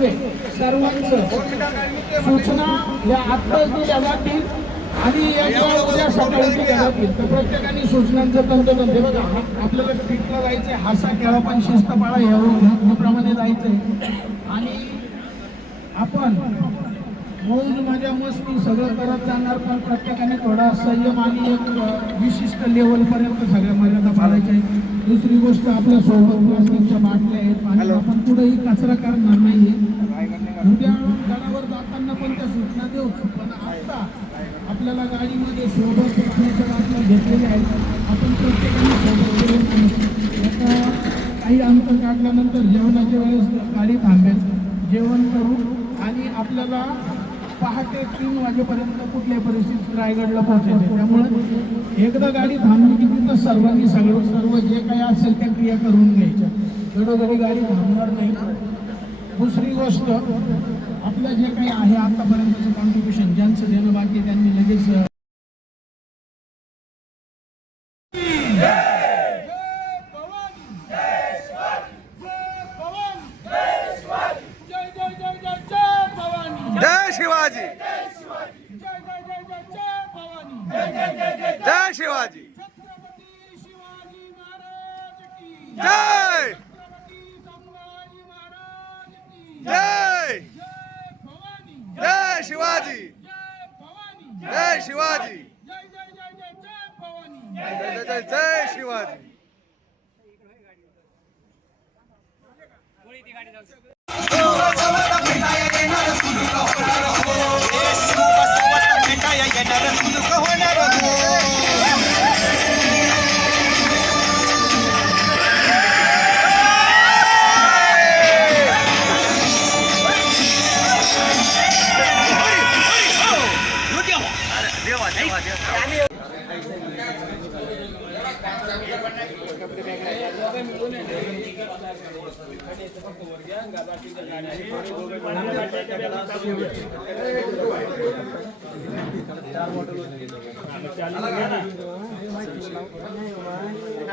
Railway सर्वांचं सूचना या आत्ताच दिल्या जातील आणि उद्या सकाळी दिल्या जातील. तर प्रत्येकाने सूचनांचं तंतोतंत बघा, आपल्याला ट्रिपला जायचंय, हसा खेळा पण शिस्त पाळा याप्रमाणे जायचंय आणि आपण मौज मजा मस्ती सगळं करत जाणार, पण प्रत्येकाने थोडा संयम आणि एक विशिष्ट लेवलपर्यंत सगळ्या मर्यादा पाळायच्या आहेत. दुसरी गोष्ट, आपल्या सोबत प्लास्टिकच्या बाटल्या आहेत आणि आपण कुठेही कचरा करणार नाहीये. उद्या गडावर जाताना पण त्या सूचना देऊ, पण आता आपल्याला गाडीमध्ये सोबत पाण्याच्या बाटल्या घेतलेल्या आहेत. आपण प्रत्येकाने सोबत घेऊन आता काही अंतर काढल्यानंतर जेवणाच्या वेळेस गाडी थांबेल, जेवण करू आणि आपल्याला पहाटे 3 वाजेपर्यंत कुठल्याही परिस्थितीत रायगडला पोहोचायचे. त्यामुळे एकदा गाडी थांबली की तिथं सर्वांनी सर्व जे काही असेल त्या क्रिया करून घ्यायच्या. घडोघडी गाडी थांबणार नाही. दुसरी गोष्ट, आपलं जे काही आहे आतापर्यंतचं कॉन्ट्रिब्युशन ज्यांचं देणं बाकी त्यांनी लगेच जय शिवाजी, जय शिवाजी, जय जय जय शिवाजी, जय शिवाजी, जय जय जय शिवाजी.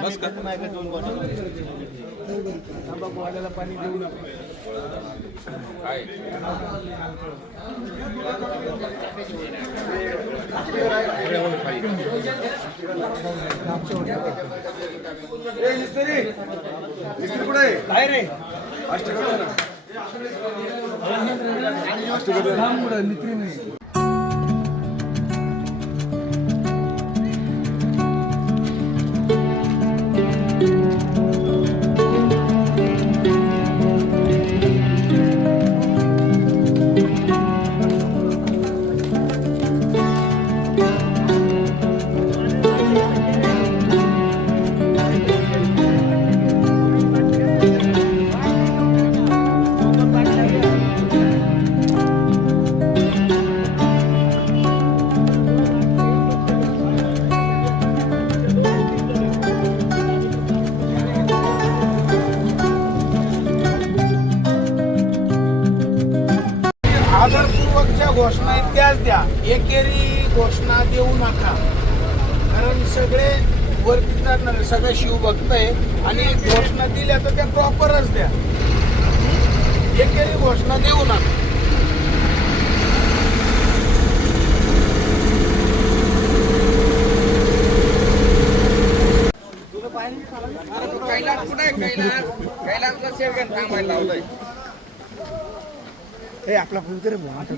बस का दोन बॉटल तंबाखूवाल्याला पाणी देऊ नका. काय रे घोषणा आहेत त्याच द्या, एकेरी घोषणा देऊ नका. कारण सगळे वरती चालणार, सगळे शिवभक्त आहे आणि घोषणा दिल्या तर त्या प्रॉपरच द्या. एकेरी घोषणा देऊ नका. कैलास कुठे कैलास थांबायला लावलंय. ए आपला फोन करे आता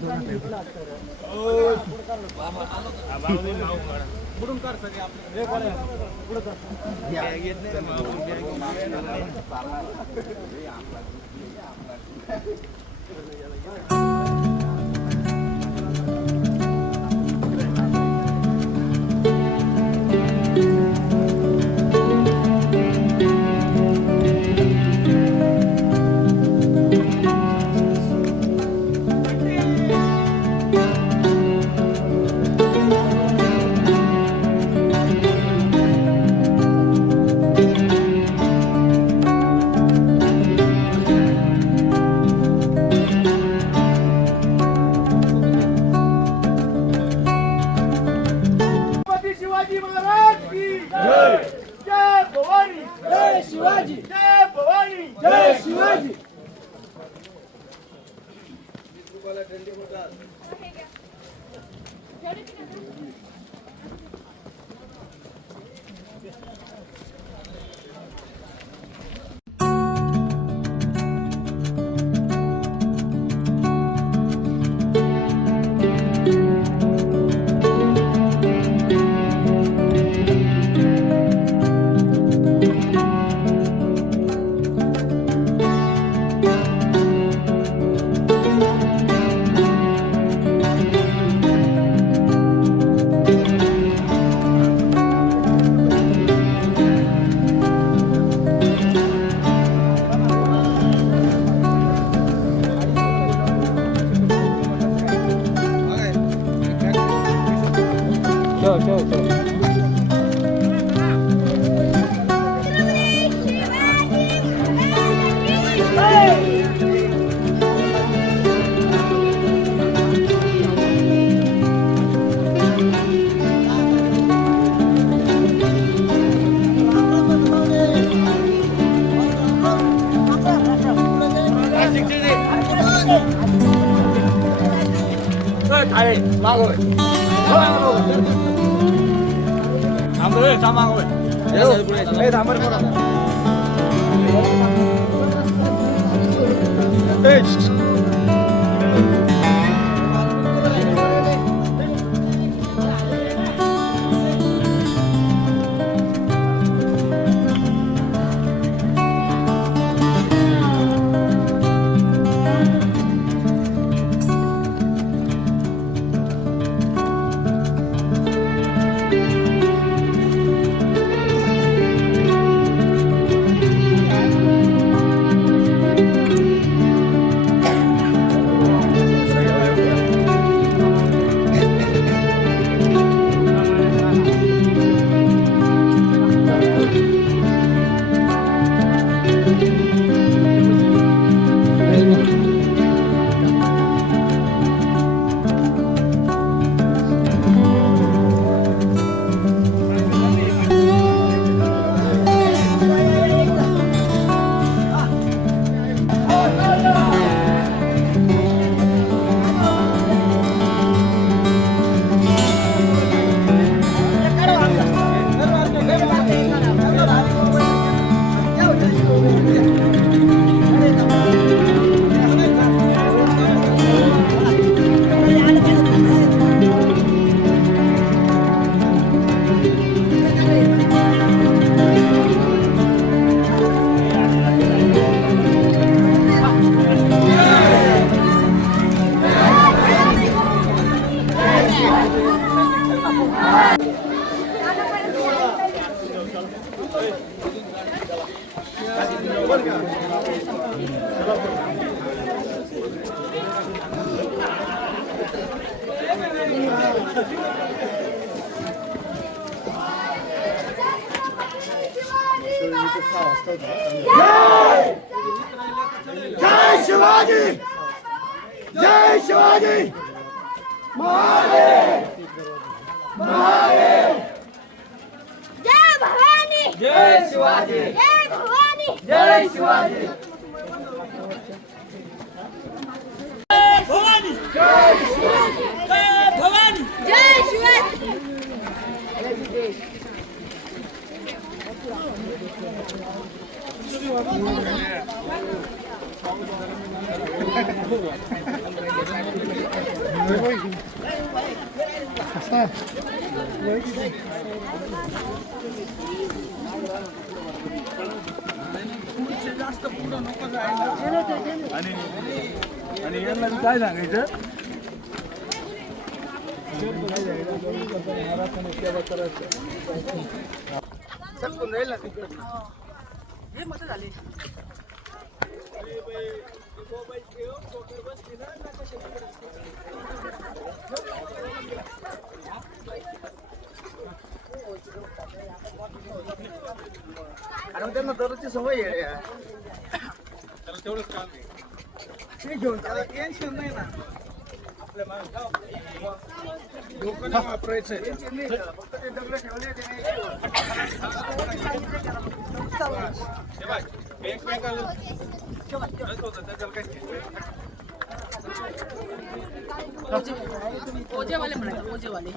जय शिवाजी, जय शिवाजी, महादेव महादेव, जय भवानी, जय शिवाजी, जय भवानी, जय शिवाजी, भवानी जय शिवाजी, जय भवानी जय शिवाजी. जास्त पुढं नको जायला आणि यांना काय सांगायचं सरकून जाईल ना तिकडे. हे मत झाले आणि त्यांना दररोजची सवय आहे यार. तेवढंच काम आहे ते घेऊन त्याला टेन्शन नाही ना. डोकं नाही वापरायचं फक्त ते दगड ठेवले ते एकमेकाला त्याच्याला काही ओजेवाले म्हणाले ओजेवाले.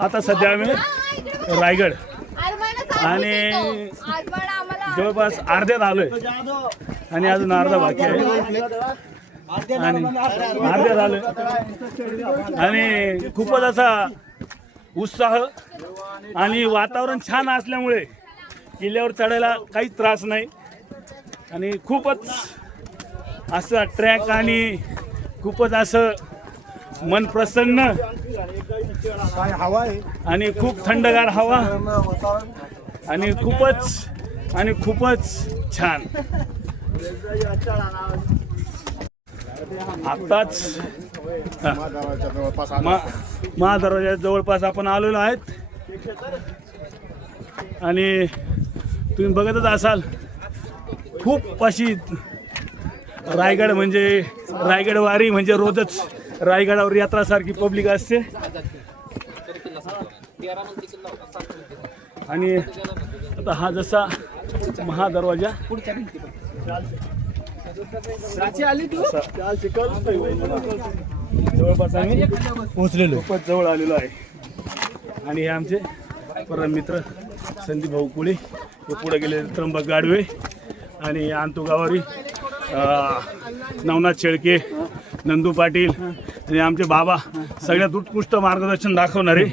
आता सध्या आम्ही रायगड आणि जवळपास अर्ध्यात आलोय आणि अजून अर्धा बाकी आहे आणि अर्ध्यात आलोय आणि खूपच असा उत्साह आणि वातावरण छान असल्यामुळे किल्ल्यावर चढायला काहीच त्रास नाही आणि खूपच असा ट्रॅक आणि खूपच असं मन प्रसन्न हवा आहे आणि खूप थंडगार हवा आणि खूपच छान. आत्ताच महादरवाजा जवळपास आपण आलेलो आहेत आणि तुम्ही बघतच असाल खूप अशी रायगड म्हणजे रायगड वारी म्हणजे रोजच रायगडावर यात्रासारखी पब्लिक असते आणि आता हा जसा महादरवाजा जवळपास आम्ही पोहोचलेलो खूपच जवळ आलेलो आहे आणि हे आमचे परम मित्र संदीप भाऊ कुळे हे पुढे गेले त्र्यंबक गाडवे आणि अंतू गावारी नवनाथ शेळके नंदू पाटील आणि आमचे बाबा सगळ्यात उत्कृष्ट मार्गदर्शन दाखवणारे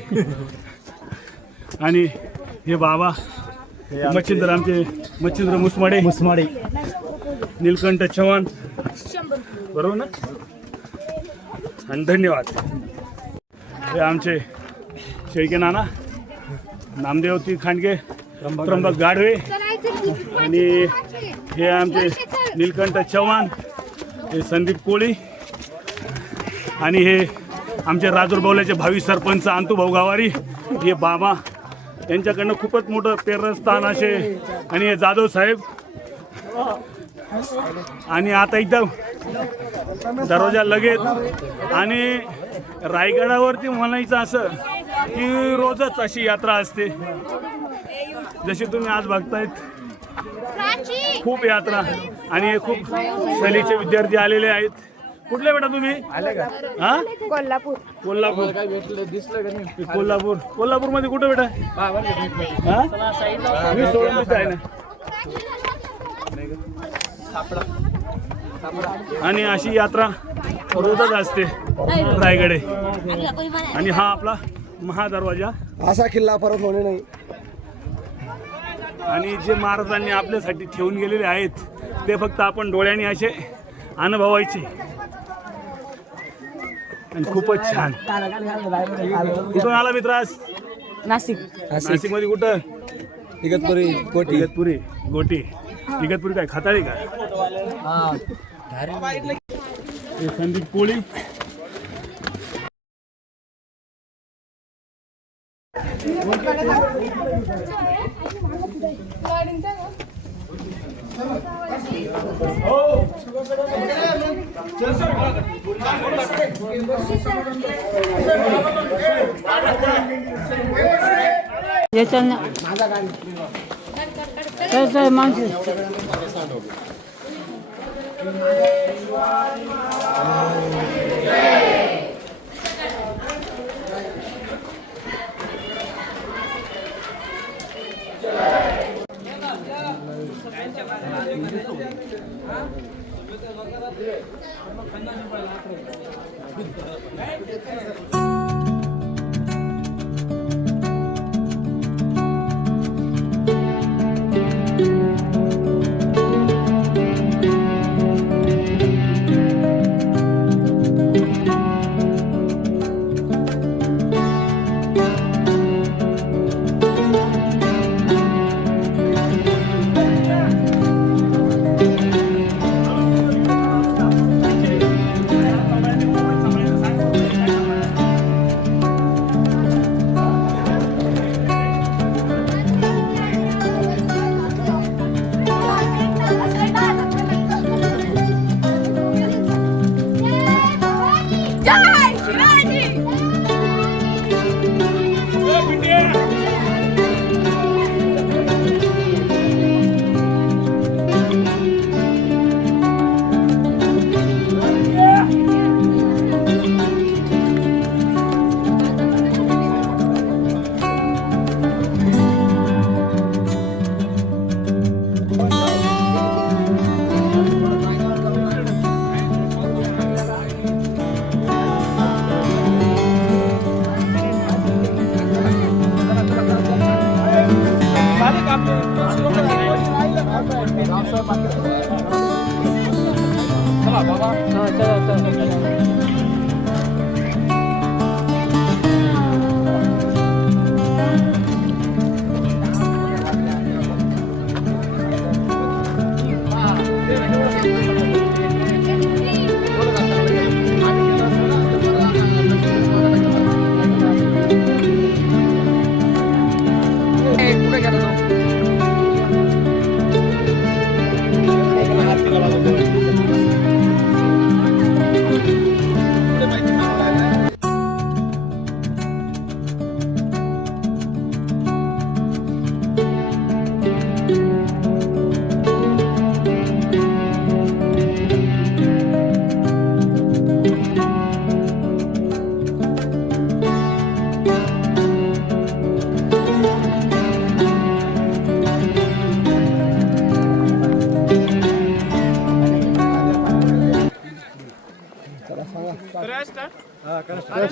आणि हे बाबा मच्छिंद्र आमचे मच्छिंद्र मुसमाडे नीलकंठ चव्हाण बरोबर ना आणि धन्यवाद. हे आमचे शेळके नाना नामदेवती खांडगे त्र्यंबक गाढवे आणि हे आमचे नीलकंठ चव्हाण हे संदीप कोळी आणि हे आमचे राजूर बावल्याचे भावी सरपंच अंतूभाऊ गावारी हे बाबा यांच्याकडनं खूपच मोठं प्रेरणास्थान असे आणि हे जाधव साहेब आणि आता एकदम दरवाजा लगेच आणि रायगडावरती म्हणायचं असं की रोजच अशी यात्रा असते जशी तुम्ही आज बघतायत खूप यात्रा आणि हे खूप सहलीचे विद्यार्थी आलेले आहेत. कुठले बेटा तुम्ही आले का? हा कोल्हापूर काय भेटलं दिसलं का नाही? कोल्हापूर मध्ये कुठे बेटा? हा मी सोडून आहे ना आणि अशी यात्रा रोजच असते रायगडे आणि हा आपला महादरवाजा असा किल्ला परत होणे नाही आणि जे महाराजांनी आपल्यासाठी ठेवून गेलेले आहेत ते फक्त आपण डोळ्यांनी असे अनुभवायचे आणि खूपच छान. कुठून आला मित्रास? नाशिक मध्ये कुठं? इगतपुरी गोटी काय खाताळी का? हे संदीप कोळी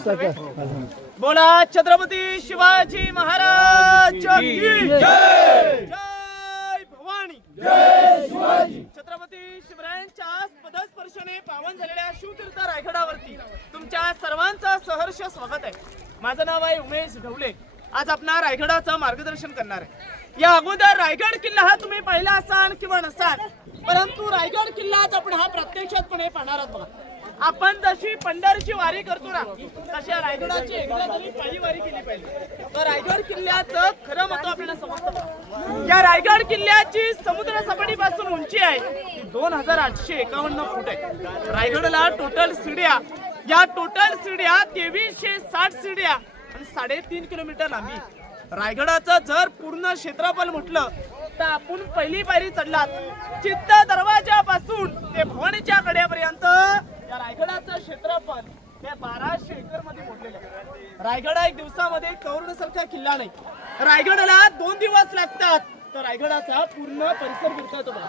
सगळे बोला छत्रपती शिवाजी महाराज की जय जय भवानी जय शिवाजी. छत्रपती शिवरायांच्या पदस्पर्शाने पावन झालेल्या शिवतीर्थ रायगडावरती तुमच्या सर्वांचं सहर्ष स्वागत आहे. माझं नाव आहे उमेश ढवले. आज आपण रायगडाचं मार्गदर्शन करणार आहे. या अगोदर रायगड किल्ला हा तुम्ही पाहिला असाल किंवा नसाल, परंतु रायगड किल्लाच आपण हा प्रत्यक्षातपणे पाहणार आहोत. बघा, आपण जशी पंढरीची वारी करतो ना, तशा रायगडाची एकदा तरी पायी वारी केली पाहिजे. तर रायगड किल्ल्याचं खरं महत्व आपल्याला समजतं. या रायगड किल्ल्याची समुद्र सपाटीपासून उंची आहे 2851 फूट आहे. रायगडला टोटल शिड्या, या टोटल शिड्या 2360 शिड्या आणि 3.5 किलोमीटर लांबी. रायगडाचं जर पूर्ण क्षेत्रफळ म्हटलं तर आपण पहिली पायरी चढलात चित्त दरवाजापासून ते भवानीच्या कड्यापर्यंत या रायगडाचं क्षेत्रफळ हे 1200 एकर मध्ये मोडलेलं आहे. रायगड एक दिवसामध्ये कवरण्यासारखा किल्ला नाही. रायगडाला 2 दिवस लागतात तर रायगडाचा पूर्ण परिसर फिरता येतो. बघा,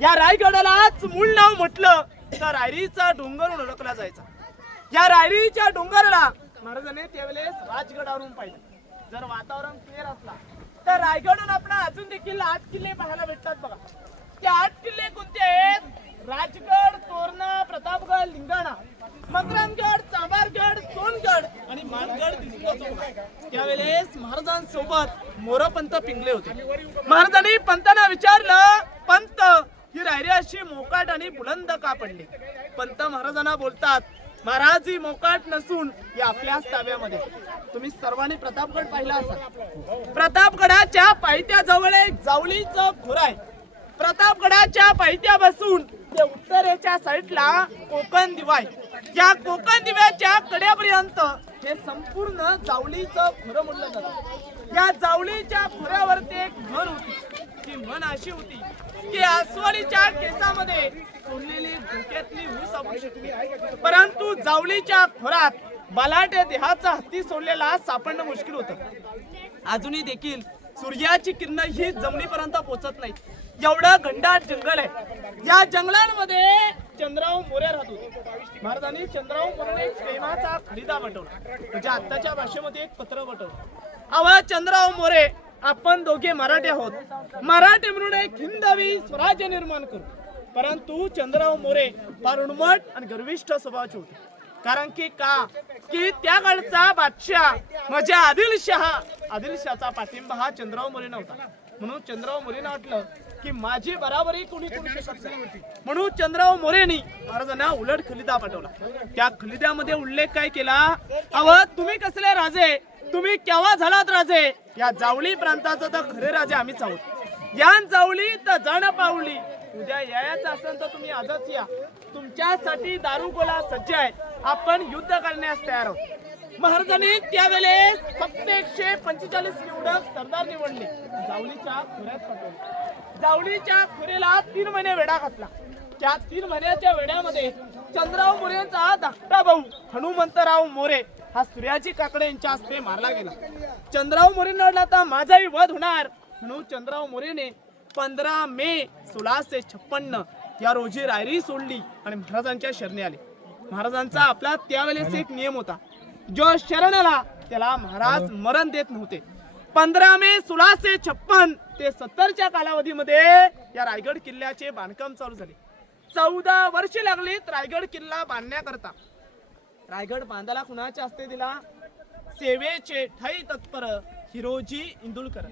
या रायगडालाच मूळ नाव म्हटलं तर रायरीचा डोंगर म्हणून ओळखला जायचा. या रायरीच्या डोंगराला महाराजांनी त्यावेळेस राजगडावरून पाहिलं. जर वातावरण क्लिअर असला तर रायगडहून आपण अजून देखील 8 किल्ले पाहायला भेटतात. बघा, ते 8 किल्ले कोणते आहेत? राजगड, तोरणा, प्रतापगड, लिंगाणा, मकरंदगड, चांभारगड, सोनगड आणि मानगड दिसतो. त्यावेळेस महाराजांसोबत मोरपंत पिंगले होते. महाराजांनी पंतांना विचारलं, पंत ही रायरी अशी मोकाट आणि बुलंद का पडली? पंत महाराजांना बोलतात, महाराज ही मोकाट नसून ही आपल्याच ताब्यामध्ये. तुम्ही सर्वांनी प्रतापगड पाहिला असाल. प्रतापगडाच्या पायथ्याजवळ एक जावळीचं खोर आहे. प्रतापगडाच्या पायथ्यापासून ते उत्तरेच्या साईडला कोकण दिवा आहे. या कोकण दिव्याच्या कड्यापर्यंत हे संपूर्ण जावळीचं खोरं म्हटलं जातं. या जावळीच्या खोऱ्यावरती एक म्हण होती. ती म्हण अशी होती की अस्वलीच्या केसामध्ये सोडलेली धोक्यातली ऊस असू शकते, परंतु जावळीच्या खोरात बलाढ्य देहाचा हत्ती सोडलेला सापडणं मुश्किल होतं. अजूनही देखील सूर्याची किरण ही जमिनीपर्यंत पोहोचत नाही. एवढं घनदाट जंगल आहे. या जंगलांमध्ये चंद्रराव मोरे राहत होते. महाराजांनी चंद्रराव मोरे प्रेमाचा खलिदा बटवला, म्हणजे आत्ताच्या भाषेमध्ये एक पत्र बटवलं. अवा चंद्रराव मोरे, आपण दोघे मराठी आहोत. मराठी म्हणून एक हिंदवी स्वराज्य निर्माण करू. परंतु चंद्रराव मोरे फार उन्मट आणि गर्विष्ठ स्वभावाचे होते. कारण की त्या काळचा बादशाह म्हणजे आदिलशहाचा पाठिंबा हा चंद्रराव मोरे नव्हता. म्हणून चंद्रराव मोरेंना वाटलं की माझी बराबरी कोणी करू शकत नाही. म्हणून चंद्रराव मोरेंनी महाराजांना उलट खलिदा पाठवला. त्या खलिद्यामध्ये उल्लेख काय केला? अव तुम्ही कसले राजे, तुम्ही केव्हा झालात राजे? या जावळी प्रांताचा तर खरे राजे आम्हीच आहोत. या जावळी तर जाण पावली. उद्या यायचं असेल तर तुम्ही आजच या. तुमच्यासाठी दारुगोळा सज्ज आहे. आपण युद्ध करण्यास तयार आहोत. महाराजांनी त्यावेळेस फक्त 145 निवडक सरदार निवडले. जावळीच्या खोऱ्यात पाठवले. जावळीच्या खोऱ्याला 3 महिने वेढा घातला. त्या 3 महिन्याच्या वेड्यामध्ये चंद्रराव मोरेंचा धाकटा भाऊ हनुमंतराव मोरे हा सूर्याजी काकडे यांच्या हस्ते मारला गेला. चंद्रराव मोरेंना वाटलं आता माझाही वध होणार, म्हणून चंद्रराव मोरेने 15 मे 1656 या रोजी रायरी सोडली आणि महाराजांच्या शरणी आले. महाराजांचा आपला त्यावेळेस एक नियम होता, जो शरण आला त्याला महाराज मरण देत नव्हते. 15 मे 1656 ते 70च्या कालावधीमध्ये या रायगड किल्ल्याचे बांधकाम चालू झाले. 14 वर्षे लागलीत रायगड किल्ला बांधण्याकरता. रायगड बांधायला कुणाच्या हस्ते दिला? सेवेचे ठाई तत्पर हिरोजी इंदुलकर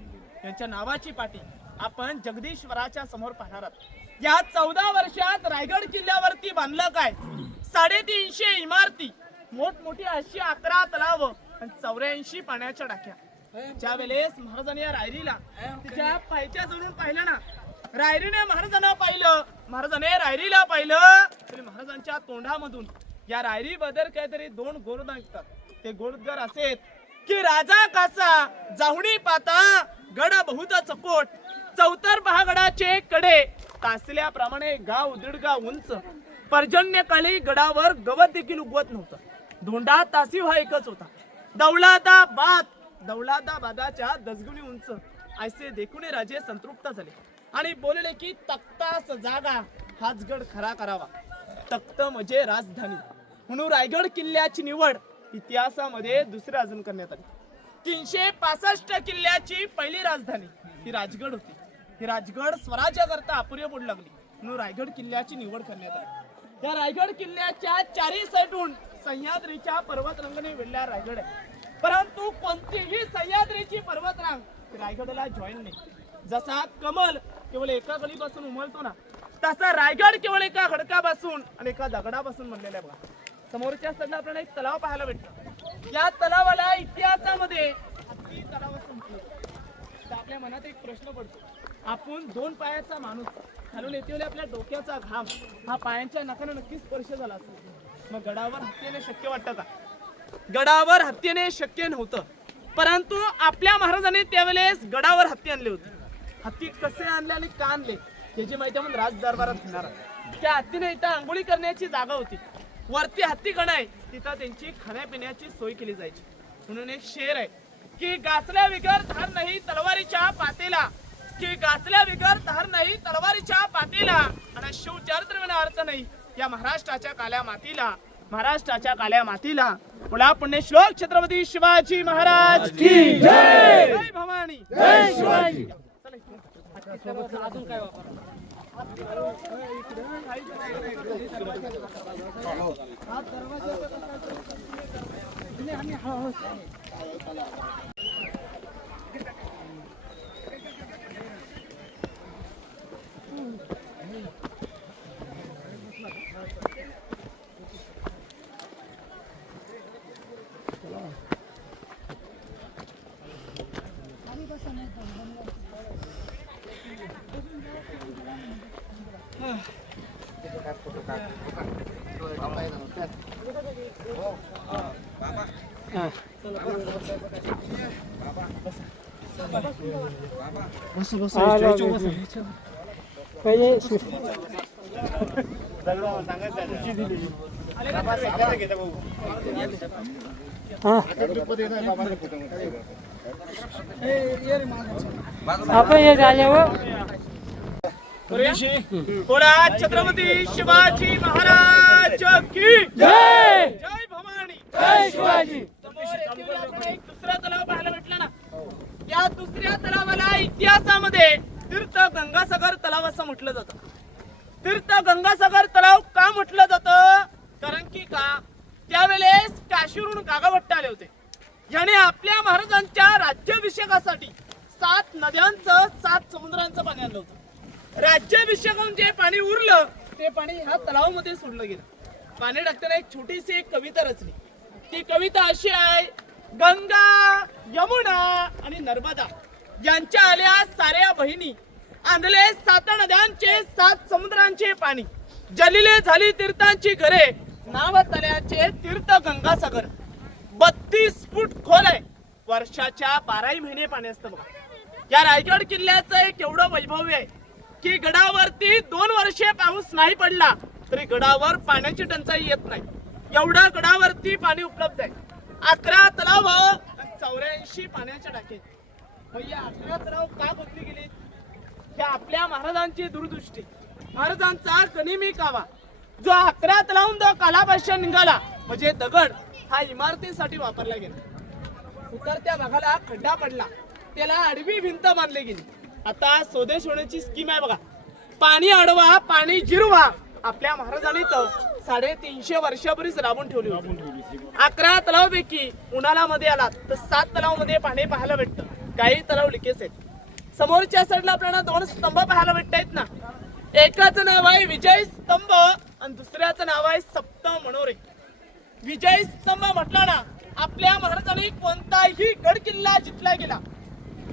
यांच्या नावाची पाटी आपण जगदीश्वराच्या समोर पाहणार आहोत. या 14 वर्षात रायगड किल्ल्यावरती बांधलं काय? 350 इमारती, मोठमोठी अशी 11 तलाव आणि 84 पाण्याच्या टाक्या. ज्या वेळेस महाराजांनी या रायरीला तिच्या पायथ्या जवळून पाहिलं ना, रायरीने महाराजांना पाहिलं, महाराजांनी रायरीला पाहिलं, तरी महाराजांच्या तोंडामधून या रायरी बद्दल काहीतरी 2 गोड निघतात. ते गोडगर असे की राजा कासा जाहुणी पाता गड बहुत चकोट, चौतर पहागडाचे कडे तासल्याप्रमाणे गाव दीडगा उंच, पर्जन्यकाळी गडावर गवत देखील उगवत नव्हतं. धोंडा तासी हा एकच होता. दौलताबादाच्या दसगुणी उंच. असे देखून राजे संतृप्त झाले आणि बोलले की तख्तास जागा हाच गड खरा करावा. तख्त म्हणजे राजधानी, म्हणून रायगड किल्ल्याची निवड इतिहासामध्ये दुसरी राजधानी करण्यात आली. 365 किल्ल्याची पहिली राजधानी ही राजगड होती. ही राजगड स्वराज्याकरता अपुरी पडू लागली म्हणून रायगड किल्ल्याची निवड करण्यात आली. या रायगड किल्ल्याच्या चारी साईडून सह्याद्रीच्या पर्वतरांगेने वेढलेला रायगड आहे. परंतु कोणतीही सह्याद्रीची पर्वतरांग रायगडला जॉईन नाही. जसा कमल केवळ एका गलीपासून उमलतो ना, तसा रायगड केवळ एका खडकापासून आणि एका दगडापासून बनलेला आहे. बघा समोरच्या साईडला आपल्याला एक तलाव पाहायला भेटतो. या तलावाला इतिहासामध्ये हत्ती तलाव असं म्हटलं जातं. तर आपल्या मनात एक प्रश्न पडतो, आपण 2 पायाचा माणूस खालून येते आपल्या डोक्याचा घाम हा पायांच्या नखाने नक्कीच स्पर्श झाला असेल. मग गडावर हत्तीने शक्य वाटतं का? गडावर हत्तीने शक्य नव्हतं. परंतु आपल्या महाराजांनी त्यावेळेस गडावर हत्ती आणले होते. हत्ती कसे आणले आणि का आणले याची माहिती आपण राज दरबारात घेणार आहोत. त्या हत्तीने इथं आंघोळी करण्याची जागा होती. वरती हत्ती कण आहे, तिथं त्यांची खाण्यापिण्याची सोय केली जायची. म्हणून एक शेर आहे की गाचल्या बिगर धार नाही तलवारीच्या पातेला, की गाचल्या बिगर धार नाही तलवारीच्या पातेला आणि शिवचरित्र विना अर्थ नाही या महाराष्ट्राच्या काल्या मातीला. महाराष्ट्राच्या काल्या मातीला बोला पुण्यश्लोक छत्रपती शिवाजी महाराज की जय. जय भवानी, जय शिवाजी. अजून काय वापर आपण हे झाल्यावर बोला छत्रपती शिवाजी महाराज की जय. जय भवानी, जय शिवाजी. समोर येथील आपण एक दुसरा तलाव पाहायला भेटला ना. या दुसऱ्या तलावाला इतिहासामध्ये तीर्थ गंगासागर तलाव असं म्हटलं जातं. तीर्थ गंगासागर तलाव का म्हटलं जातं? कारण की त्यावेळेस काशीवरून गागाभट्ट आले होते. याने आपल्या महाराजांच्या राज्याभिषेकासाठी 7 नद्यांचं 7 समुद्रांचं पाणी आणलं होतं. राज्याभिषेकाहून जे पाणी उरलं ते पाणी ह्या तलावामध्ये सोडलं गेलं. पाणी टाकताना एक छोटीशी एक कविता रचली. ती कविता अशी आहे, गंगा यमुना आणि नर्मदा यांच्या आल्या साऱ्या बहिणी, आणले 7 नद्यांचे 7 समुद्रांचे पाणी, जलिले झाली तीर्थांची घरे, नाव तळ्याचे तीर्थ गंगासागर. 32 फूट खोल आहे, वर्षाच्या 12 महिने पाणी असतं. बघा या रायगड किल्ल्याचं एक एवढं वैभव आहे की गडावरती 2 वर्षे पाऊस नाही पडला तरी गडावर पाण्याची टंचाई येत नाही. एवढा गडावरती पाणी उपलब्ध आहे. 11 तलाव आणि 84 पाण्याच्या टाके. या 11 तलाव का बदली गेली? हे आपल्या महाराजांची दूरदृष्टी, महाराजांचा गनिमी कावा. जो 11 तलावून जो कालापाषाण निघाला म्हणजे दगड हा इमारतीसाठी वापरला गेला. उतरत्या भागाला खड्डा पडला, त्याला आडवी भिंत बांधली गेली. आता स्वदेश होण्याची स्कीम आहे बघा, पाणी अडवा पाणी जिरवा. आपल्या महाराजांनी तर 350 वर्षापूर्वीच राबून ठेवली होती. 11 तलावापैकी उन्हाळा मध्ये आला तर 7 तलावामध्ये पाणी पाहायला भेटतं. काही तलाव लिकेज आहेत. समोरच्या साईडला आपल्याला 2 स्तंभ पाहायला भेटतायत ना. एकाचं नाव आहे विजय स्तंभ आणि दुसऱ्याचं नाव आहे सप्त मनोरे. विजय स्तंभ म्हटला ना, आपल्या महाराजांनी कोणताही गड किल्ला जिंकला गेला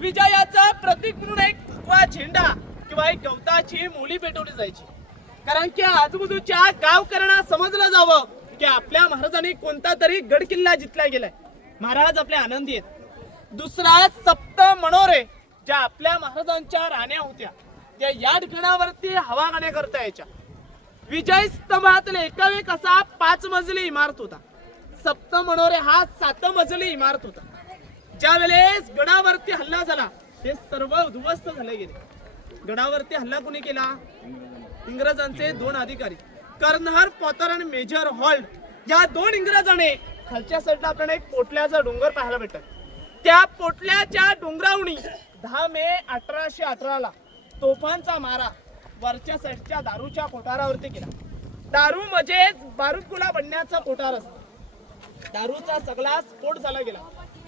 विजयाचं प्रतीक म्हणून एक भगवा झेंडा किंवा एक गवताची मोली पेटवली जायची. कारण की आजूबाजूच्या गावकऱ्यांना समजलं जावं की आपल्या महाराजांनी कोणता तरी गड किल्ला जिंकला गेलाय. महाराज आपले आनंदी आहेत. दुसरा सप्त मनोरे ज्या आपल्या महाराजांच्या राण्या होत्या त्या या ठिकाणावरती हवा गाण्या करता यायच्या. विजय स्तंभातले एकावेक असा 5 मजली इमारत होता. सप्त मनोरे हा 7 मजली इमारत होता. ज्या वेळेस गडावरती हल्ला झाला ते सर्व उद्ध्वस्त झाले गेले. गडावरती हल्ला कोणी केला? इंग्रजांचे 2 अधिकारी कर्नल पॉटर आणि मेजर हॉल्ट या 2 इंग्रजाने खालच्या साईडला आपल्याला एक पोटल्याचा डोंगर पाहायला भेटत. त्या पोटल्याच्या डोंगरावणी 10 मे 1818 तोफांचा मारा वरच्या साईडच्या दारूच्या कोठारावरती केला. दारू म्हणजेच बारूदगोळा बनण्याचा कोठार असतो. दारूचा सगळा स्फोट झाला गेला.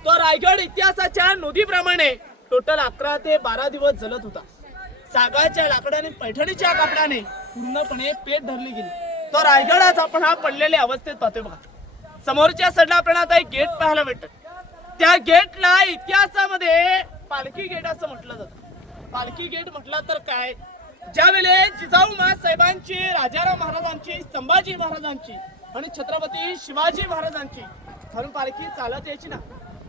तो रायगड इतिहासाच्या नोंदीप्रमाणे टोटल 11 ते 12 दिवस जलत होता. सागाच्या लाकडाने पैठणीच्या कापडाने पूर्णपणे पेट धरली गेली. तो रायगड आज आपण हा पडलेल्या अवस्थेत पाहतोय बघा. समोरच्या साईडला आपल्याला आता एक गेट पाहायला भेटत. त्या गेटला इतिहासामध्ये पालखी गेट असं म्हटलं जातं. पालखी गेट म्हटलं तर काय, ज्यावेळेस जिजाऊ साहेबांची, राजाराम महाराजांची, संभाजी महाराजांची आणि छत्रपती शिवाजी महाराजांची खालून पालखी चालत यायची ना,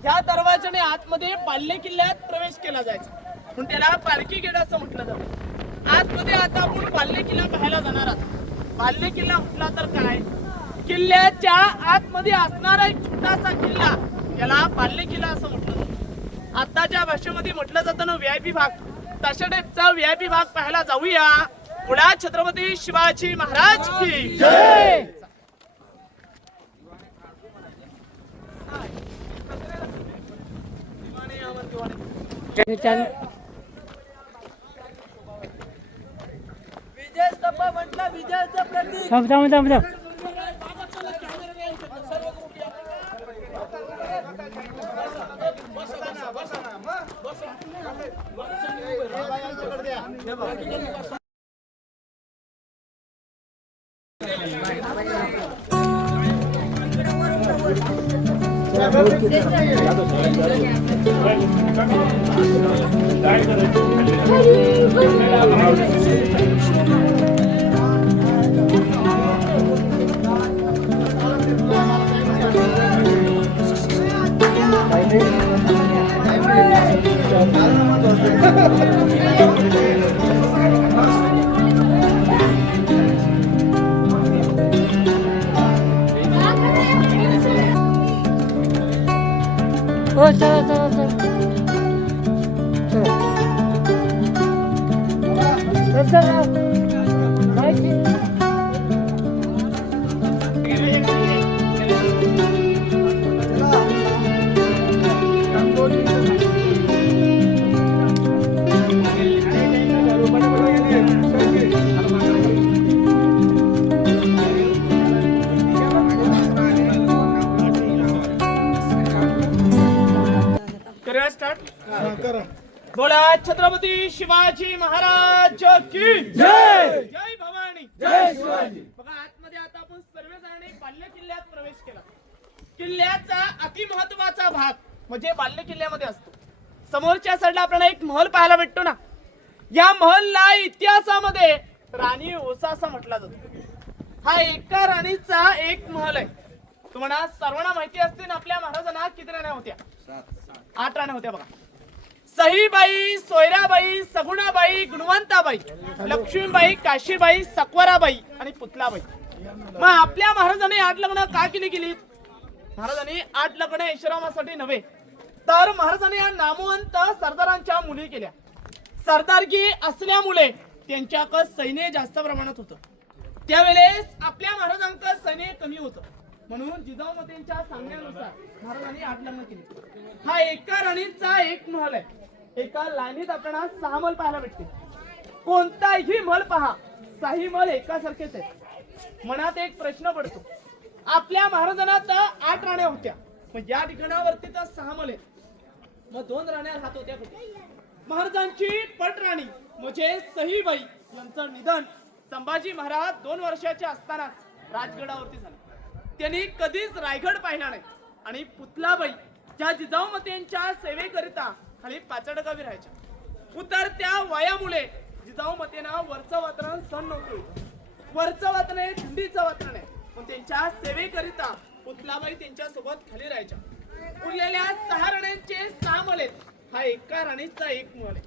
ह्या दरवाजाने आतमध्ये बाल्य किल्ल्यात प्रवेश केला जायचा म्हणून त्याला पालखी गेट असं म्हटलं जातं. आतमध्ये आता आपण बाल्य किल्ला पाहायला जाणार आहोत. बाल्य किल्ला म्हटला तर काय, किल्ल्याच्या आतमध्ये असणारा एक छोटासा किल्ला याला बाल्य किल्ला असं म्हटलं जातं. आताच्या भाषेमध्ये म्हटलं जातं ना व्हीआयपी भाग, तशा टाईपचा व्हीआयपी भाग पाहायला जाऊया. पुढा छत्रपती शिवाजी महाराज की जय. विजय स्तंभ म्हटलं विजयाचं प्रतीक. थांब. हो चला. बोला छत्रपती शिवाजी महाराज की जय. जय भवानी. जय शिवाजी. बघा आतमध्ये आता आपण सर्वजणांनी बाल्य किल्ल्यात प्रवेश केला. किल्ल्याचा अति महत्वाचा भाग म्हणजे बाल्य किल्ल्यामध्ये असतो. समोरच्या साईडला आपल्याला एक महल पाहायला भेटतो ना, या महलला इतिहासामध्ये राणी ओसा असं म्हटला जातो. हा एका राणीचा एक महल आहे. तुम्हाला सर्वांना माहिती असते ना आपल्या महाराजांना किती राण्या होत्या? 8 राण्या होत्या बघा. सहीबाई, सोयराबाई, सगुणाबाई, गुणवंताबाई, लक्ष्मीबाई, काशीबाई, सकवराबाई आणि पुतलाबाई. मग आपल्या महाराजांनी 8 लग्न का केली गेली? महाराजांनी 8 लग्न ऐशोरामासाठी नव्हे, तर महाराजांनी या नामवंत सरदारांच्या मुली केल्या. सरदारकी असल्यामुळे त्यांच्याकडे सैन्य जास्त प्रमाणात होतं. त्यावेळेस आपल्या महाराजांकडे सैन्य कमी होतं म्हणून जिजाऊमतींच्या सांगण्यानुसार महाराजांनी 8 लग्न केली. हा एका राणीचा एक महल आहे. एका लाईनीत आपल्याला 6 महल पाहायला भेटते. कोणताही महल पहा, 6 महल एकासारखेच आहेत. मनात एक प्रश्न पडतो, आपल्या महाराजांना तर 8 राण्या होत्या, मग या ठिकाणावरती तर 6 महल आहेत, मग 2 राण्या राहत होत्या कुठे? महाराजांची पटराणी म्हणजे सहीबाई यांचं निधन संभाजी महाराज 2 वर्षाचे असताना राजगडावरती झालं. त्यांनी कधीच रायगड पाहिला नाही. आणि पुतलाबाई ज्या जिजाऊमतींच्या सेवेकरिता खाली पाचडगावी राहायच्या. उतरत्या वयामुळे जिजाऊमतींना वरचं वातावरण सहन नव्हतं. वरचं वातावरण आहे, थंडीचं वातावरण आहे, पण त्यांच्या सेवेकरिता पुतलाबाई त्यांच्या सोबत खाली राहायच्या. उरलेल्या 6 राण्यांचे 6 महल आहेत. हा एका राणीचा एक महल आहे.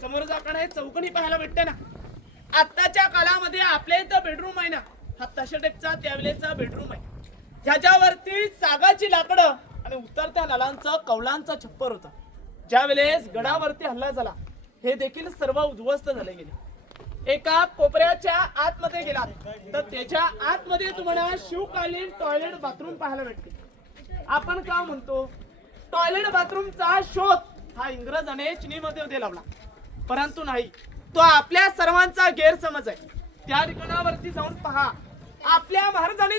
समोर आपल्याला चौकणी पाहायला भेटते ना. आताच्या काळामध्ये आपल्या इथं बेडरूम आहे ना, हा तशा टाईपचा त्यावेळेचा बेडरूम आहे. ह्याच्यावरती सागाची लाकडं आणि उतरत्या नालांचं कौलांचा छप्पर होता. ज्या वेळेस गडावरती हल्ला झाला हे देखील सर्व उद्ध्वस्त झाले गेले. एका कोपऱ्याच्या आतमध्ये गेलात तर त्याच्या आतमध्ये तुम्हाला शिवकालीन टॉयलेट बाथरूम पाहायला भेटते. आपण का म्हणतो टॉयलेट बाथरूमचा शोध हा इंग्रजाने चिनीमध्ये लावला, परंतु नाही, तो आपल्या सर्वांचा गैरसमज आहे. त्या ठिकाणावरती जाऊन पहा, आपल्या महाराजांनी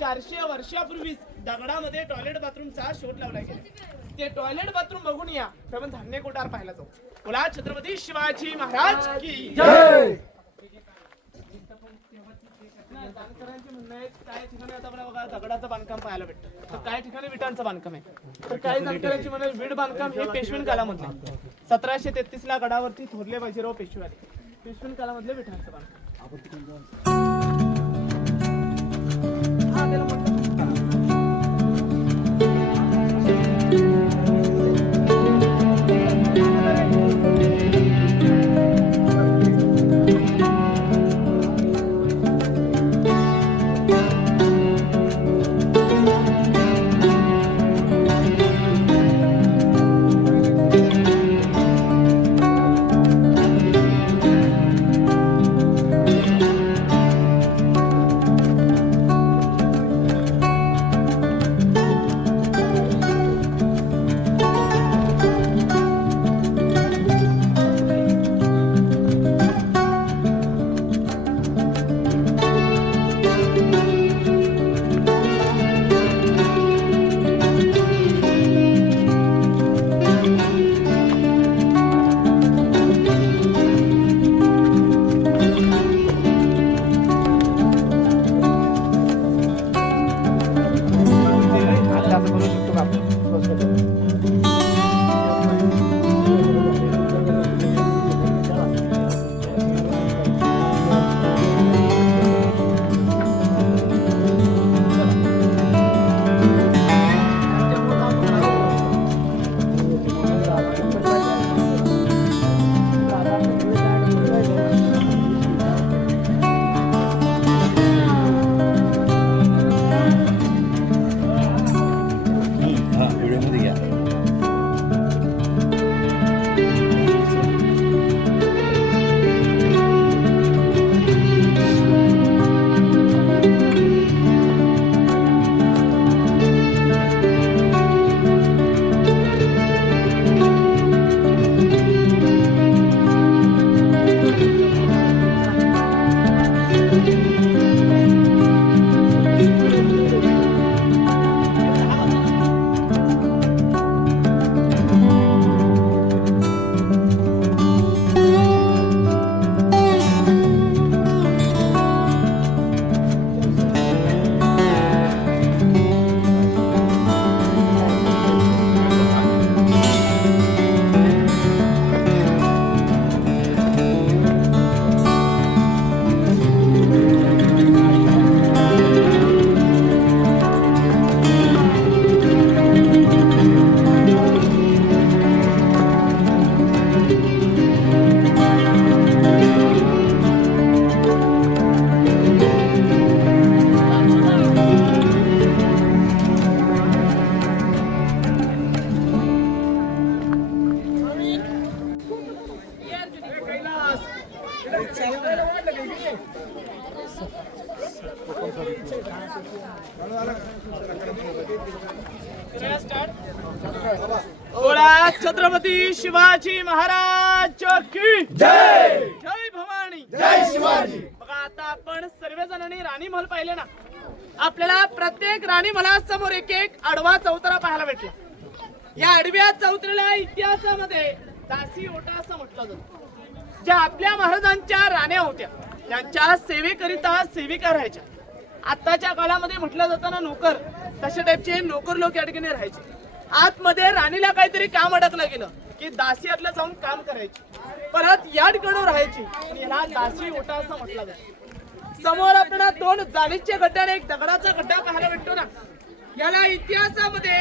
400 वर्षापूर्वीच दगडामध्ये टॉयलेट बाथरूमचा शोध लावला गेला. ते टॉयलेट बाथरूम बघून या, तेव्हा धान्य कोठार पाहायला जाऊ. बोला छत्रपती शिवाजी महाराज की जय. जाणकारांचे म्हणणं आहे काही ठिकाणी आता बघा दगडाचं बांधकाम पाहायला भेटतं, तर काही ठिकाणी विटांचं बांधकाम आहे. तर काही जाणकारांची म्हणणं वीट बांधकाम हे पेशवेन कालामधले 1733 ला गडावरती थोरले बाजीराव पेशवे आले. पेशवेन कालामधले विटांचं बांधकाम. हा, त्याला म्हणतात बोला छत्रपती शिवाजी महाराज की जय. जय भवानी, जय शिवाजी. बघा आता आपण सर्वजणांनी राणी महल पाहिले ना, आपल्याला प्रत्येक राणी महलासमोर एक एक आडवा चौतरा पाहायला भेटला. या आडव्या चौतऱ्याला इतिहासामध्ये दासी ओटा असं म्हटलं जातं. ज्या आपल्या महाराजांच्या राण्या होत्या त्यांच्या सेवेकरिता सेविका राहायच्या. आताच्या काळामध्ये म्हटलं जातं ना नोकर, तशा टाईपचे नोकर लोक या ठिकाणी राहायचे. आतमध्ये राणीला काहीतरी काम अडकलं गेलं की दासी आतला जाऊन काम करायची, परत या ठिकाणी राहायची. याला दासी ओटा असं म्हटलं जातं. समोर आपल्याला दोन जाळीचे गड्डे आणि एक दगडाचा गड्डा पाहायला भेटतो ना, याला इतिहासामध्ये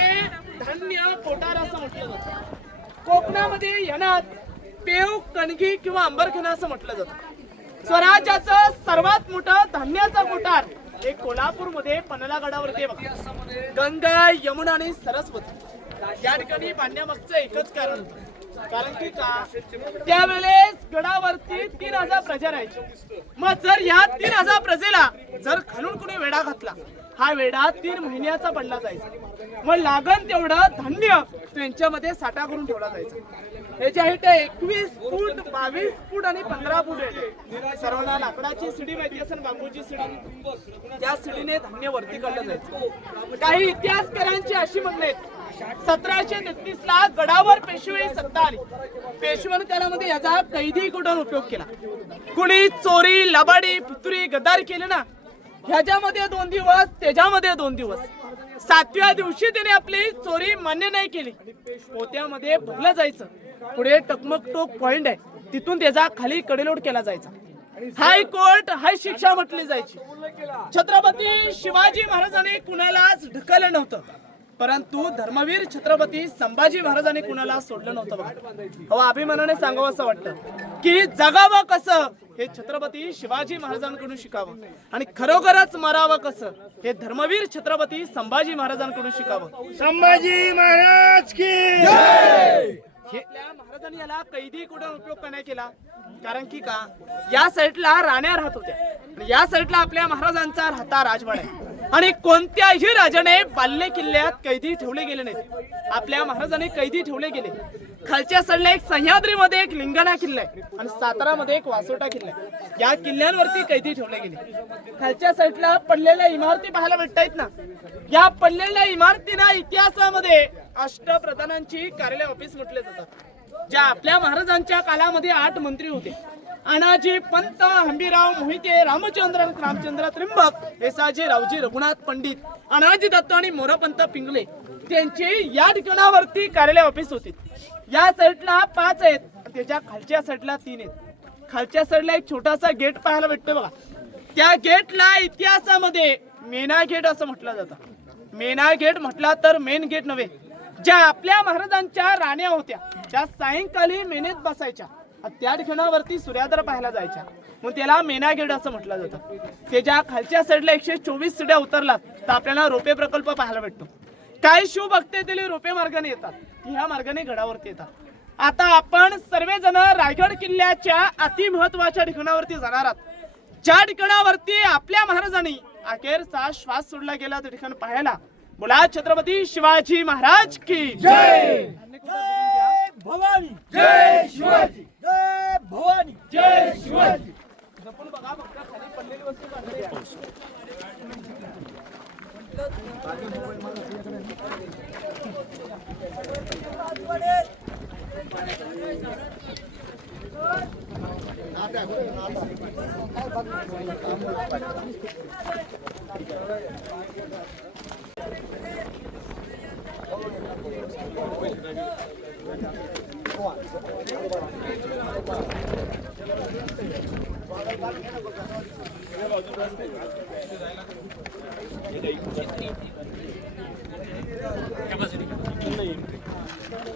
धान्य कोठार असं म्हटलं जातं. कोकणामध्ये यांना पेव, कणगी किंवा अंबरखेना असं म्हटलं जातं. स्वराज्याचं सर्वात मोठं धान्याचा कोठार हे कोल्हापूरमध्ये पन्हाळा गडावरती बघा. गंगा, यमुना आणि सरस्वती या ठिकाणी बांधण्यामागचं एकच कारण होतं. कारण की का त्यावेळेस गडावरती 3000 प्रजा राहायची. मग जर या 3000 प्रजेला जर खालून कुणी वेढा घातला हा वेढा 3 महिन्याचा पडला जायचा. मग लागण तेवढं धान्य त्यांच्यामध्ये साठा करून ठेवला जायचा. याची हाईट 21 फूट, 22 फूट आणि 15 फूट आहे. सर्वांना लाकडाची शिडी माहिती असेल, बांबूची शिडी, त्या शिडीने धान्य वरती काढलं जायचं. काही इतिहासकारांची अशी म्हणणे आहेत, 1733 ला गडावर पेशवाई सत्ता आली. पेशवान काळामध्ये याचा कैदी कुठून उपयोग केला. कुणी चोरी, लबाडी, फितुरी, गद्दारी केले ना, ह्याच्यामध्ये 2 दिवस, त्याच्यामध्ये 2 दिवस. 7व्या दिवशी त्याने आपली चोरी मान्य नाही केली, पोत्यामध्ये भरलं जायचं. पुढे टकमक टोक पॉइंट आहे, तिथून त्याचा खाली कडेलोट केला जायचा. हायकोर्ट हाय शिक्षा म्हटली जायची. छत्रपती शिवाजी महाराजांनी कुणालाच ढकललं नव्हतं, परंतु धर्मवीर छत्रपती संभाजी महाराजांनी कुणाला सोडलं नव्हतं. बघा, अभिमानाने सांगावं असं वाटतं की जगावं कसं हे छत्रपती शिवाजी महाराजांकडून शिकावं, आणि खरोखरच मरावं कसं हे धर्मवीर छत्रपती संभाजी महाराजांकडून शिकावं. संभाजी महाराज की जय. आपल्या महाराजांनी याला कैदी कुठून उपयोग का नाही केला, कारण की का या साईडला राण्या राहत होत्या आणि या साईडला आपल्या महाराजांचा राहता राजवाडा आहे. आणि कोणत्याही राजाने बाल्य किल्ल्यात कैदी ठेवले गेले नाहीत. आपल्या महाराजांनी कैदी ठेवले गेले. खालच्या साईडला एक सह्याद्रीमध्ये एक लिंगाणा किल्ला आहे आणि सातारामध्ये एक वासोटा किल्ला आहे. या किल्ल्यांवरती कैदी ठेवले गेले. खालच्या साईडला पडलेल्या इमारती पाहायला भेटतायत ना, या पडलेल्या इमारतींना इतिहासामध्ये अष्टप्रधानांची कार्यालय ऑफिस म्हटले जातात. ज्या आपल्या महाराजांच्या काळामध्ये 8 मंत्री होते. अनाजी पंत, हंबीराव मोहिते, रामचंद्र त्रिंबक, येसाजी रावजी रघुनाथ पंडित, अनाजी दत्त आणि मोरपंत पिंगले त्यांची या ठिकाणावरती कार्यालय ऑफिस होती. या साईडला 5 आहेत, त्याच्या खालच्या साईडला 3 आहेत. खालच्या साईडला एक छोटासा गेट पाहायला भेटतोय बघा. त्या गेटला इतिहासामध्ये मेना गेट असं म्हटलं जातं. मेना गेट म्हटला तर मेन गेट नव्हे. ज्या आपल्या महाराजांच्या राण्या होत्या त्या सायंकाळी मेनेत बसायच्या, त्या ठिकाणावरती सूर्योदय पाहायला जायच्या, मग त्याला मेना गेट असं म्हटलं जातं. त्याच्या खालच्या साईडला 124 शिड्या उतरलात तर आपल्याला रोपे प्रकल्प पाहायला भेटतो. काही शिवभक्त ते रोपे मार्गाने येतात, ह्या मार्गाने गडावरती येतात. आता आपण सर्वजण रायगड किल्ल्याच्या अति महत्वाच्या ठिकाणावरती जाणार आहात, ज्या ठिकाणावरती आपल्या महाराजांनी अखेरचा श्वास सोडला गेला. त्या ठिकाण पाहायला बोला छत्रपती शिवाजी महाराज की जय. जय भवानी, जय शिवाजी, जय भवानी, जय शिवाजी. जपून बघा, फक्त खाली पडलेली वस्तू काढली आहे.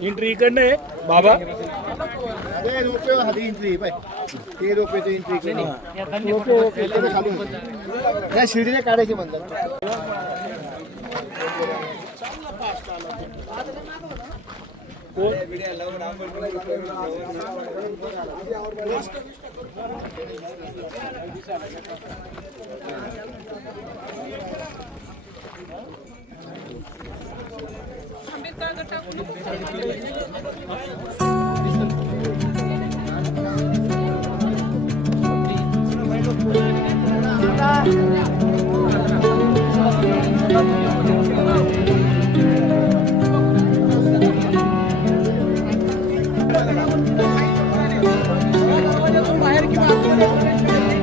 एंट्री इकडनं आहे बाबा. त्या शिडीने काढायची म्हणतात. बाहेर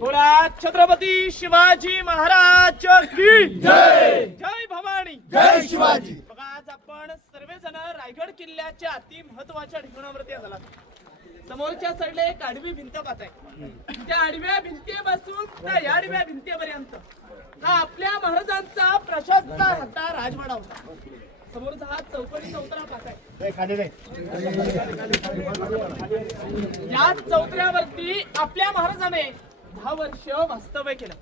बोला छत्रपती शिवाजी महाराज की जय. जय भवानी. जय शिवाजी. बघा आज आपण सर्वजण रायगड किल्ल्याच्या अति महत्वाच्या ठिकाणावरती झाला. समोरच्या साईडला एक आडवी भिंत पाहताय. त्या आडव्या भिंतीपासून त्या या आडव्या भिंतीपर्यंत हा आपल्या महाराजांचा प्रशस्त असा राजवाडा होता. समोरचा हा चौकडी चौतरा पाहताय. या चौतऱ्यावरती आपल्या महाराजाने 10 वर्ष वास्तव्य केलं.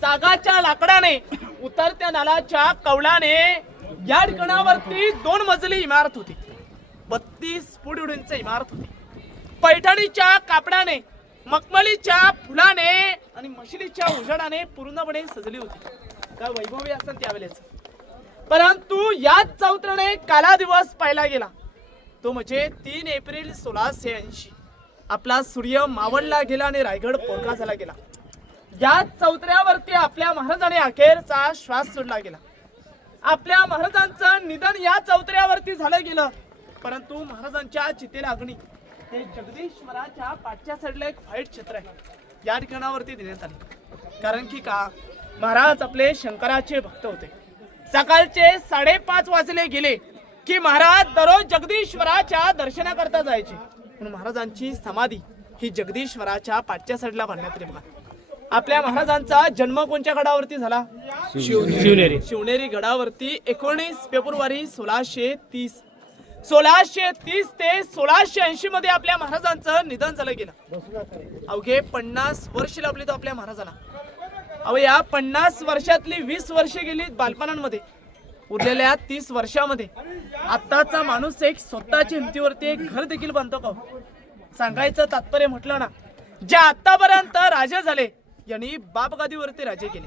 सागाच्या लाकडाने उतरत्या नालाच्या कवलाने या ठिकाणावरती 2 मजली इमारत होती. 32 फूट उंच इमारत होती. पैठणीच्या कापडाने, मखमलीच्या फुलाने आणि मशिलीच्या उजेडाने पूर्णपणे सजली होती. काय वैभवी असेल त्यावेळेस. परंतु याच चौतऱ्याने काला दिवस पाहिला गेला. तो म्हणजे 3 एप्रिल 1680. आपला सूर्य मावळला गेला आणि रायगड पोरका झाला गेला. या चौतऱ्यावरती आपल्या महाराजाने अखेरचा श्वास सोडला गेला. आपल्या महाराजांचं निधन या चौतऱ्यावरती झालं गेलं. परंतु महाराजांच्या चितेला अग्नी हे जगदीश्वराच्या पाठच्या साईडला एक व्हाईट छत्र आहे. या ठिकाणावरती देण्यात आले. कारण की का महाराज आपले शंकराचे भक्त होते. सकाळचे 5:30 वाजले गेले की महाराज दररोज जगदीश्वराच्या दर्शनाकरता जायचे. म्हणून महाराजांची समाधी ही जगदीश्वराच्या पाठच्या साईडला बांधण्यात आली. बघा आपल्या महाराजांचा जन्म कोणत्या गडावरती झाला? शिवनेरी गडावरती 19 फेब्रुवारी 1630. 1630 ते 1680 मध्ये आपल्या महाराजांचं निधन झालं गेलं. अवघे 50 वर्ष लाभली तो आपल्या महाराजाला. अहो या 50 वर्षातली 20 वर्ष गेली बालपणांमध्ये. उरलेल्या 30 वर्षामध्ये आत्ताचा माणूस एक स्वतःच्या हिमतीवरती एक घर देखील बांधतो का? सांगायचं तात्पर्य म्हटलं ना, जे आतापर्यंत राजे झाले यांनी बापगादीवरती राजे केले.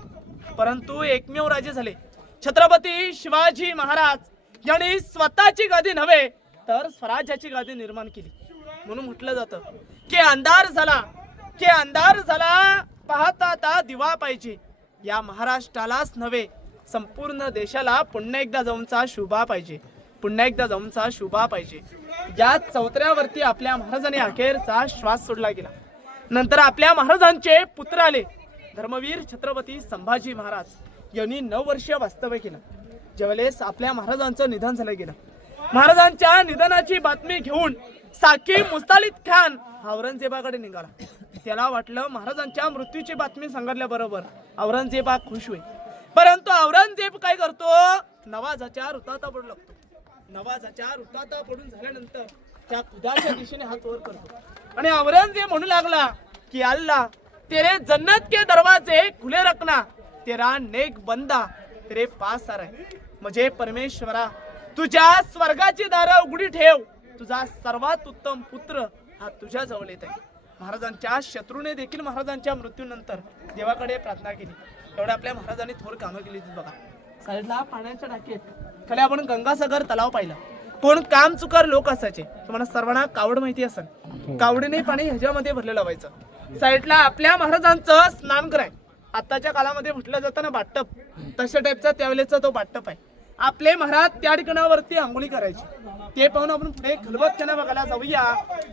परंतु एकमेव राजे झाले छत्रपती शिवाजी महाराज यांनी स्वतःची गादी नव्हे तर स्वराज्याची गादी निर्माण केली. म्हणून म्हटलं जातं की अंधार झाला पाहता दिवा पाहिजे. या महाराष्ट्रालाच नव्हे संपूर्ण देशाला पुन्हा एकदा जाऊनचा शुभा पाहिजे. या चौतऱ्यावरती आपल्या महाराजांनी अखेरचा श्वास सोडला गेला. नंतर आपल्या महाराजांचे पुत्र आले धर्मवीर छत्रपती संभाजी महाराज यांनी 9 वर्ष वास्तव्य केलं. ज्यावेळेस आपल्या महाराजांचं निधन झालं गेलं. महाराजांच्या निधनाची बातमी घेऊन साकी मुस्तालिद खान औरंगजेबाकडे निघाला. त्याला वाटलं महाराजांच्या मृत्यूची बातमी सांगितल्याबरोबर औरंगजेब खुश होईल. परंतु औरंगजेब काय करतो? नवाजाच्या रुताता पडू लागतो. नवाजाच्या रुताता पडून झाल्यानंतर त्या खुदाच्या दिशेने हात वर करतो आणि औरंगजेब म्हणू लागला की अल्लाह तेरे जन्नत के दरवाजे खुले रखना, तेरा नेक बंदा तेरे पास आ रहा है. म्हणजे परमेश्वरा तुझ्या स्वर्गाची दारं उघडी ठेव. तुझा सर्वात उत्तम पुत्र हा तुझ्या जवळ येत आहे. महाराजांच्या शत्रूने देखील महाराजांच्या मृत्यूनंतर देवाकडे प्रार्थना केली. एवढ्या आपल्या महाराजांनी थोर कामं केली. बघा साईडला पाण्याच्या टाकीत खाली आपण गंगासागर तलाव पाहिला. कोण काम चुकार लोक असायचे. तुम्हाला सर्वांना कावड माहिती असेल. कावडीने पाणी ह्याच्यामध्ये भरलेलं व्हायचं. साईडला आपल्या महाराजांचं स्नानगृह आहे. आताच्या काळामध्ये म्हटलं जातं ना बाटप, तशा टाईपचा त्यावेळेचा तो बाटप आहे. आपले महाराज त्या ठिकाणावरती आंघोळी करायची. ते पाहून आपण पुढे खलबत्त्याने बघायला जाऊया.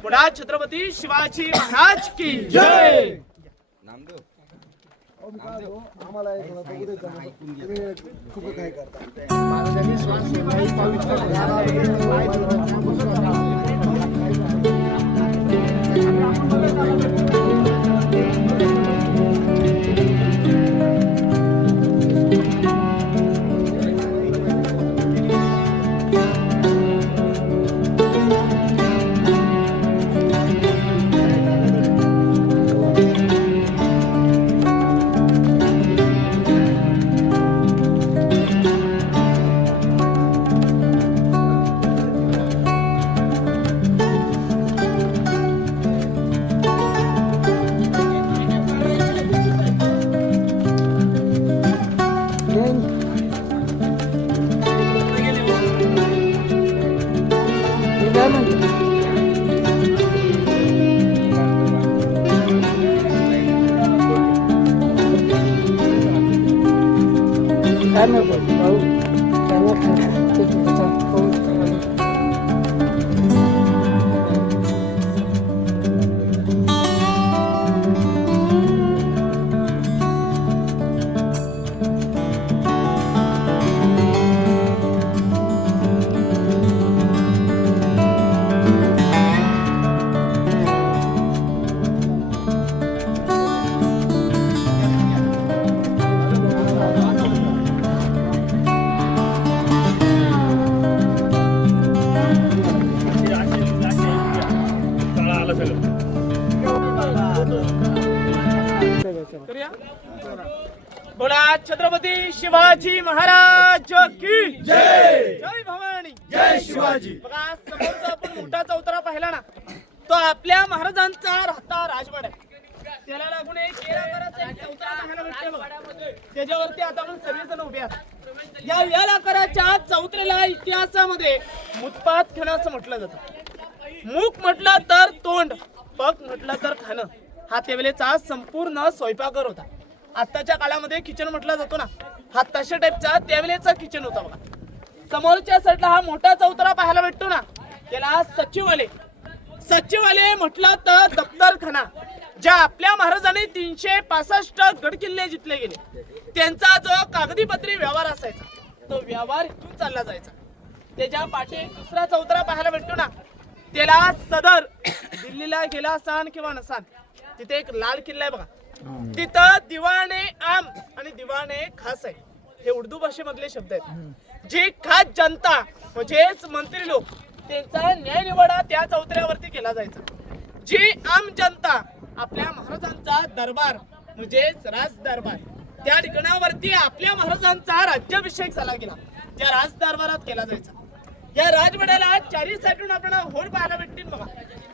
पुढा छत्रपती शिवाजी महाराज की जय. करूया बोला छत्रपती शिवाजी महाराज की जय. जय भवानी. जय शिवाजी. बघा समोरचा आपण मोठा चौतरा पाहिला ना, तो आपल्या महाराजांचा राहता राजवाडा आहे. त्याला लागून एक आकाराचा एक चौतरा पाहायला भेटतोय बघा. त्याच्यावरती आता आपण सर्वजण उभे आहात. या आकाराच्या चौतरेला इतिहासामध्ये मुतपात खाणं असं म्हटलं जातं. मूक म्हटलं तर तोंड, पग म्हटलं तर खाणं. हा त्यावेळेचा संपूर्ण स्वयंपाकघर होता. आत्ताच्या काळामध्ये किचन म्हटला जातो ना, हा तशा टाईपचा त्यावेळेचा किचन होता बघा. समोरच्या साईडला हा मोठा चौतरा पाहायला भेटतो ना, त्याला सचिवालय म्हटलं तर दफ्तरखाना. ज्या आपल्या महाराजांनी 365 गड किल्ले जिंकले गेले, त्यांचा जो कागदीपत्री व्यवहार असायचा, तो व्यवहार इथून चालला जायचा. त्याच्या पाठी एक दुसरा चौतरा पाहायला भेटतो ना, त्याला सदर. दिल्लीला गेला असान किंवा नसान, तिथे एक लाल किल्ला आहे बघा. तिथं दिवाणे आम आणि दिवाणे खास आहे. हे उर्दू भाषेमधले शब्द आहेत. जी खास जनता म्हणजेच मंत्री लोक, त्यांचा न्याय निवाडा त्या चौतऱ्यावरती केला जायचा. जी आम जनता, आपल्या महाराजांचा दरबार म्हणजेच राज दरबार, त्या ठिकाणावरती आपल्या महाराजांचा राज्याभिषेक झाला गेला, त्या राज दरबारात केला जायचा. या राजवाड्याला चारी साईडून आपल्याला होड पाहायला भेटतील बघा.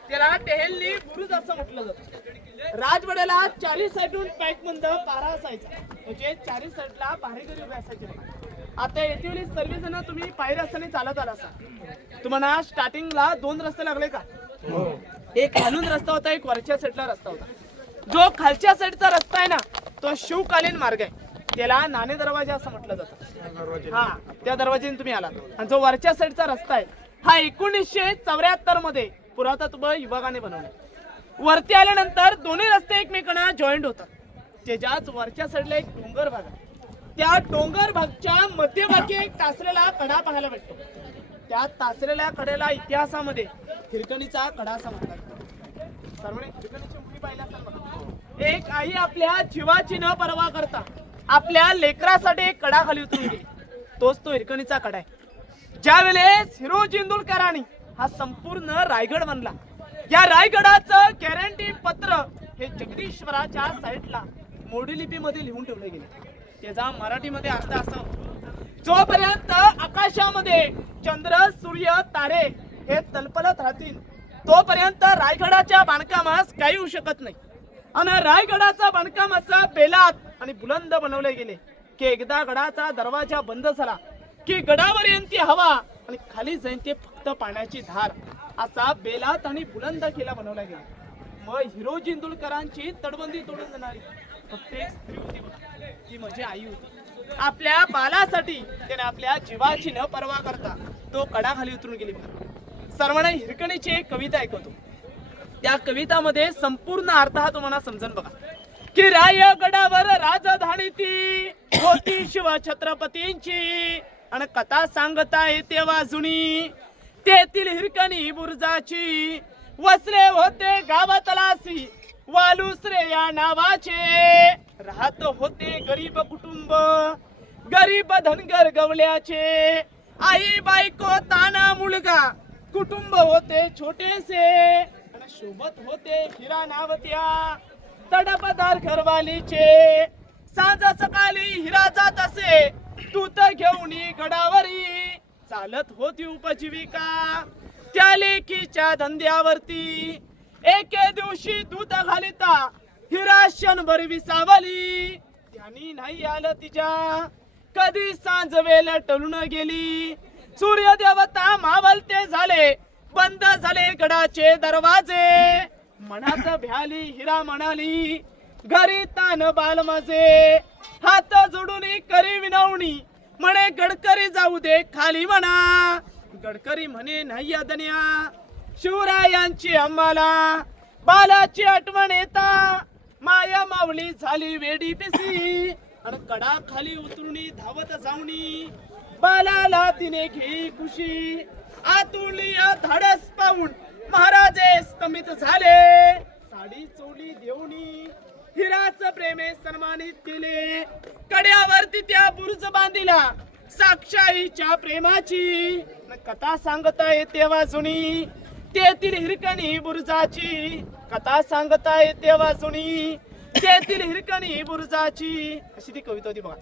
त्याला टेहल्ली बुरुज असं म्हटलं जातं. राजवाड्याला चारी साईडून पॅकबंद पारा असायचा, म्हणजे चारी साईडला पहारेकरी उभे असायचे. आता येथील सर्वजण तुम्ही पायऱ्या रस्त्याने चालत आला असा. तुम्हाला स्टार्टिंगला 2 रस्ते लागले का? एक खालून रस्ता होता, एक वरच्या साईडला रस्ता होता. जो खालच्या साईडचा रस्ता आहे ना, तो शिवकालीन मार्ग आहे. त्याला नाणे दरवाजा असं म्हटलं जातं. हा, त्या दरवाजाने तुम्ही आलात. आणि जो वरच्या साईडचा रस्ता आहे, हा 1974 मध्ये पुरातत्व विभागाने बनवला. वरती आल्यानंतर दोन्ही रस्ते एकमेकांना जॉईंट होतात. त्याच्याच वरच्या साईडला एक डोंगर भाग आहे. त्या डोंगर भागच्या मध्यभागी एक तासलेला कडा पाहायला भेटतो. त्या तासलेल्या कडेला इतिहासामध्ये हिरकणीचा कडा असा म्हटला जातो. सर्वांनी हिरकणीची मुली पाहिली असेल बघा. एक आई आपल्या जीवाची न पर्वा करता आपल्या लेकरासाठी एक कडा खाली उतरून गेली. तोच तो हिरकणीचा कडा आहे. ज्या वेळेस हिरोजी इंदुलकरांनी हा संपूर्ण रायगड बनला, या रायगडाचं गॅरंटी पत्र हे जगदीश्वराच्या साईडला मोडी लिपीमध्ये लिहून ठेवले गेले. त्याचा मराठीमध्ये अर्थ असा होतो, जोपर्यंत आकाशामध्ये चंद्र सूर्य तारे हे तलपलत राहतील, तोपर्यंत रायगडाच्या बांधकामास काही होऊ शकत नाही. आणि रायगडाचा बांधकाम असा बेलात आणि बुलंद बनवले गेले की एकदा गडाचा दरवाजा बंद झाला की गडावर येईन ती हवा आणि खाली जाईन ते फक्त पाण्याची धार, असा बेलात आणि बुलंद किल्ला बनवला गेला. मग हिरोजी इंदुलकरांची तटबंदी तोडून देणारी फक्त एक स्त्री होती बघा, ती म्हणजे आई होती. आपल्या बालासाठी त्याने आपल्या जीवाची न पर्वा करता तो कडा खाली उतरून गेली बघा. सर्वांना हिरकणीची एक कविता ऐकवतो. त्या कवितामध्ये संपूर्ण अर्थ हा तुम्हाला समजून बघा की रायगडावर राजधानी ती होती शिव छत्रपतींची, आणि कथा सांगता येते वाजुनी तेथील हिरकणी बुरुजाची. वसले होते गावातलासी वालुसरे या नावाचे, राहत होते गरीब कुटुंब गरीब धनगर गवल्याचे. आई बायको ताना मुलगा कुटुंब होते छोटेसे, आणि सोबत होते हिरा नावत्या तडपदार घरवालीचे. सांज सकाळी हिरा जात असे दूत घेऊन गडावरी, चालत होती उपजीविका त्या लेकीच्या धंद्यावरती. एके दिवशी दूत घालिता हिरा क्षणभर विसावली, त्यांनी नाही आलं तिच्या कधी सांज वेळ टळून गेली. सूर्य देवता मावलते झाले, बंद झाले गडाचे दरवाजे. मनात भ्याली हिरा म्हणाली घरी तान बाल माझे. हात जोडून करी विनवणी म्हणे गडकरी जाऊ दे खाली म्हणा. गडकरी म्हणे नाही अदन्या शिवरायांची आम्हाला बालाची आठवण येता माया मावली झाली वेडी पिसी. आणि कडा खाली उतरून धावत जाऊनी बालाला तिने घे खुशी. आतुली धाडस पाहून महाराजे स्तमित झाले, साडी चोली देऊनी हिराच प्रेमे सन्मानित केले. कड्यावरती त्या बुरुज बांधिला साक्षाईच्या प्रेमाची, कथा सांगता येते वाजुनी तेथील हिरकणी बुरुजाची. कथा सांगता येते वाजुनी तेथील हिरकणी बुरुजाची, अशी ती कविता होती बघा.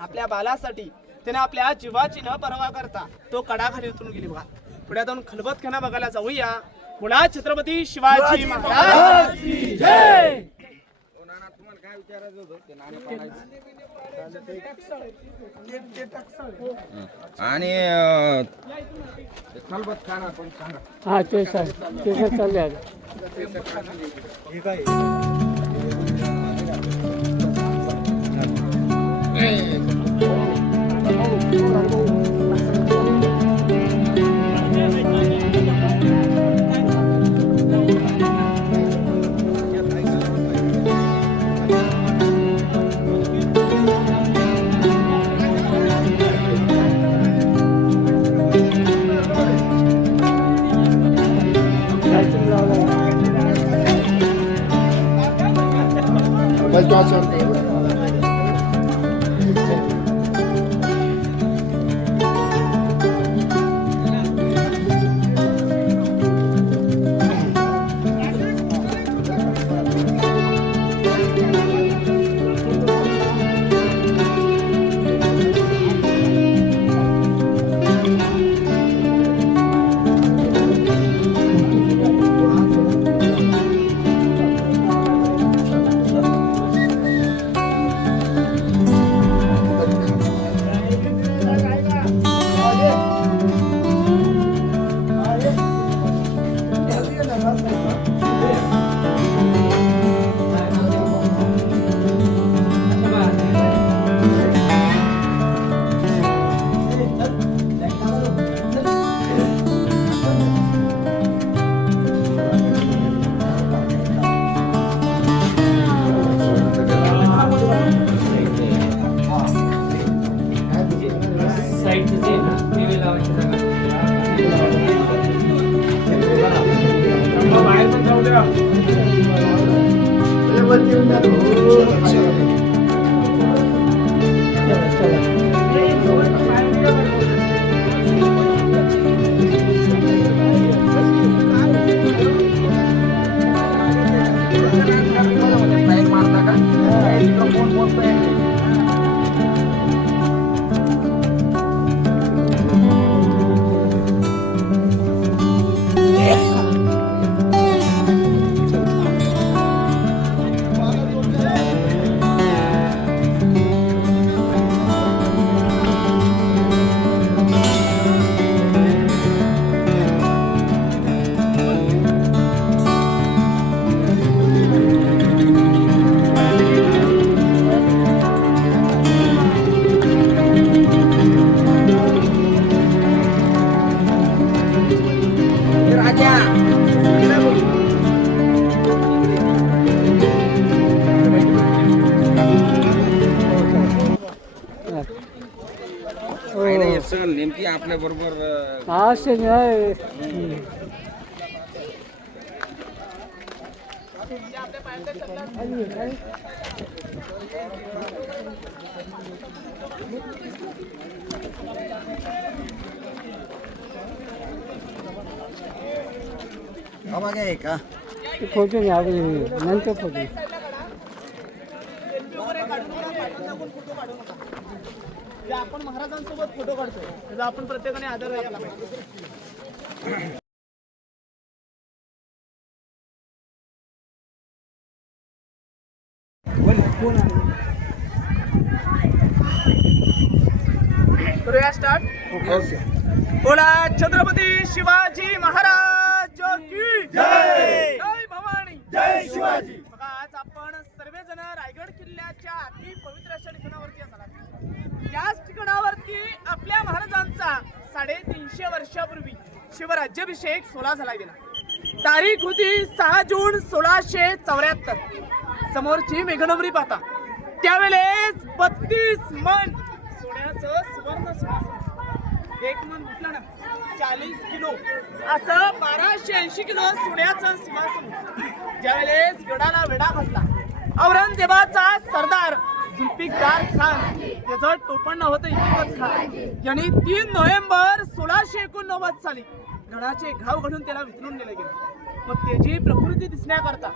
आपल्या बालासाठी त्याने आपल्या जीवाची न पर्वा करता तो कडा खाली उतरून गेली बघा. पुढे जाऊन खलबतखाना बघायला जाऊया. बोला छत्रपती शिवाजी महाराज की जय. आणि हा ते सर ते चालले आहे. नेमकी आपल्या बरोबर असं नाही. का फोटो नाही आवडले नंतर फोटो. आपण महाराजांसोबत फोटो काढतोय त्याचा आपण प्रत्येकाने आदर राहायला पाहिजे. करूया स्टार्ट. बोला छत्रपती शिवाजी महाराज की जय. जय भवानी, जय शिवाजी. बघा आज आपण सर्वजण रायगड किल्ल्याच्या अति पवित्र अशा ठिकाणावरती असणार. याच ठिकाणावरती आपल्या महाराजांचा 350 वर्षापूर्वी शिवराज्याभिषेक 16 झाला गेला. तारीख होती 6 जून 1674. समोरची मेघनगरी पाहता त्यावेळेस 32 मन सोन्याचं सुवर्ण सिंहासन. एक मन म्हटलं ना 40 किलो असं 1280 किलो सोन्याचं सिंहासन. ज्यावेळेस गडाला वेढा घातला औरंगजेबाचा सरदार जुल्फिकार खान, त्याचं टोपण होतं इतिमत खान यांनी 3 नोव्हेंबर 1689 साली गडाचे घाव घडून त्याला वितरून नेले गेले. मग त्याची प्रकृती दिसण्याकरता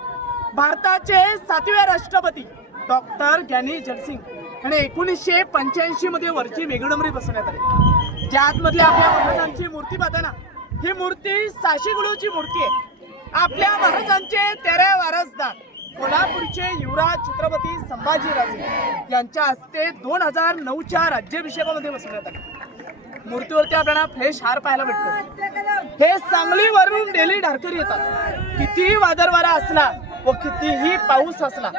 भारताचे 7वे राष्ट्रपती डॉक्टर ज्ञानी जयसिंग आणि 1985 मध्ये वरची वेगळंबरी बसवण्यात आली. ज्या आतमधल्या आपल्या महाराजांची मूर्ती पाहता ना, ही मूर्ती 600 किलोची मूर्ती आहे. आपल्या महाराजांचे 13 वारसदार कोल्हापूरचे युवराज छत्रपती संभाजीराजे यांच्या हस्ते 2009च्या राज्याभिषेकामध्ये बसवण्यात आले. मूर्तीवरती आपल्याला फ्रेश हार पाहायला भेटतो. हे सांगलीवरून डेली ढारकरी येतात. कितीही वादळ वारा असला व कितीही पाऊस असला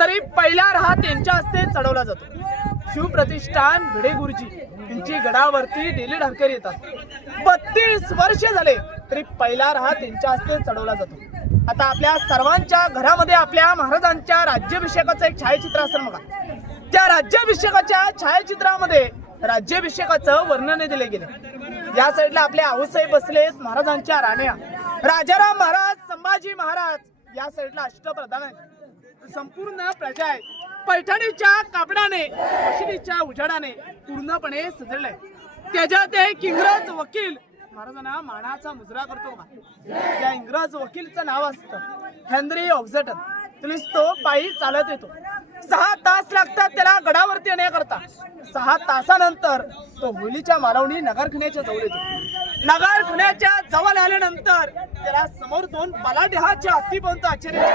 तरी पहिला रहा त्यांच्या हस्ते चढवला जातो. शिवप्रतिष्ठान भिडे गुरुजी यांची गडावरती डेली ढारकरी येतात. 32 वर्ष झाले तरी पहिला रहा त्यांच्या हस्ते चढवला जातो. आता आपल्या सर्वांच्या घरामध्ये आपल्या महाराजांच्या राज्याभिषेकाचं एक छायाचित्र असेल बघा. त्या राज्याभिषेकाच्या छायाचित्रामध्ये राज्याभिषेकाचं वर्णन दिले गेले. या साईडला आपले आऊसाहेब बसलेत, महाराजांच्या राण्या, राजाराम महाराज, संभाजी महाराज. या साईडला अष्टप्रधान आहेत. संपूर्ण प्रजा आहे. पैठणीच्या कापडाने, मशिदीच्या उजाडाने पूर्णपणे सजळलंय. त्याच्यात एक इंग्रज वकील महाराजांना मानाचा मुजरा करतो बघा. त्या इंग्रज वकीलचं नाव असतं हेनरी ऑक्झटन. तुम्ही तो पायी चालत येतो. 6 तास लागतात त्याला गडावरती येण्याकरता. 6 तासानंतर तो होलीच्या मालवणी नगरखान्याच्या जवळ येतो. नगरखान्याच्या जवळ आल्यानंतर त्याला समोर 2 बलाढ्याच्या हत्तीपर्यंत आश्चर्य.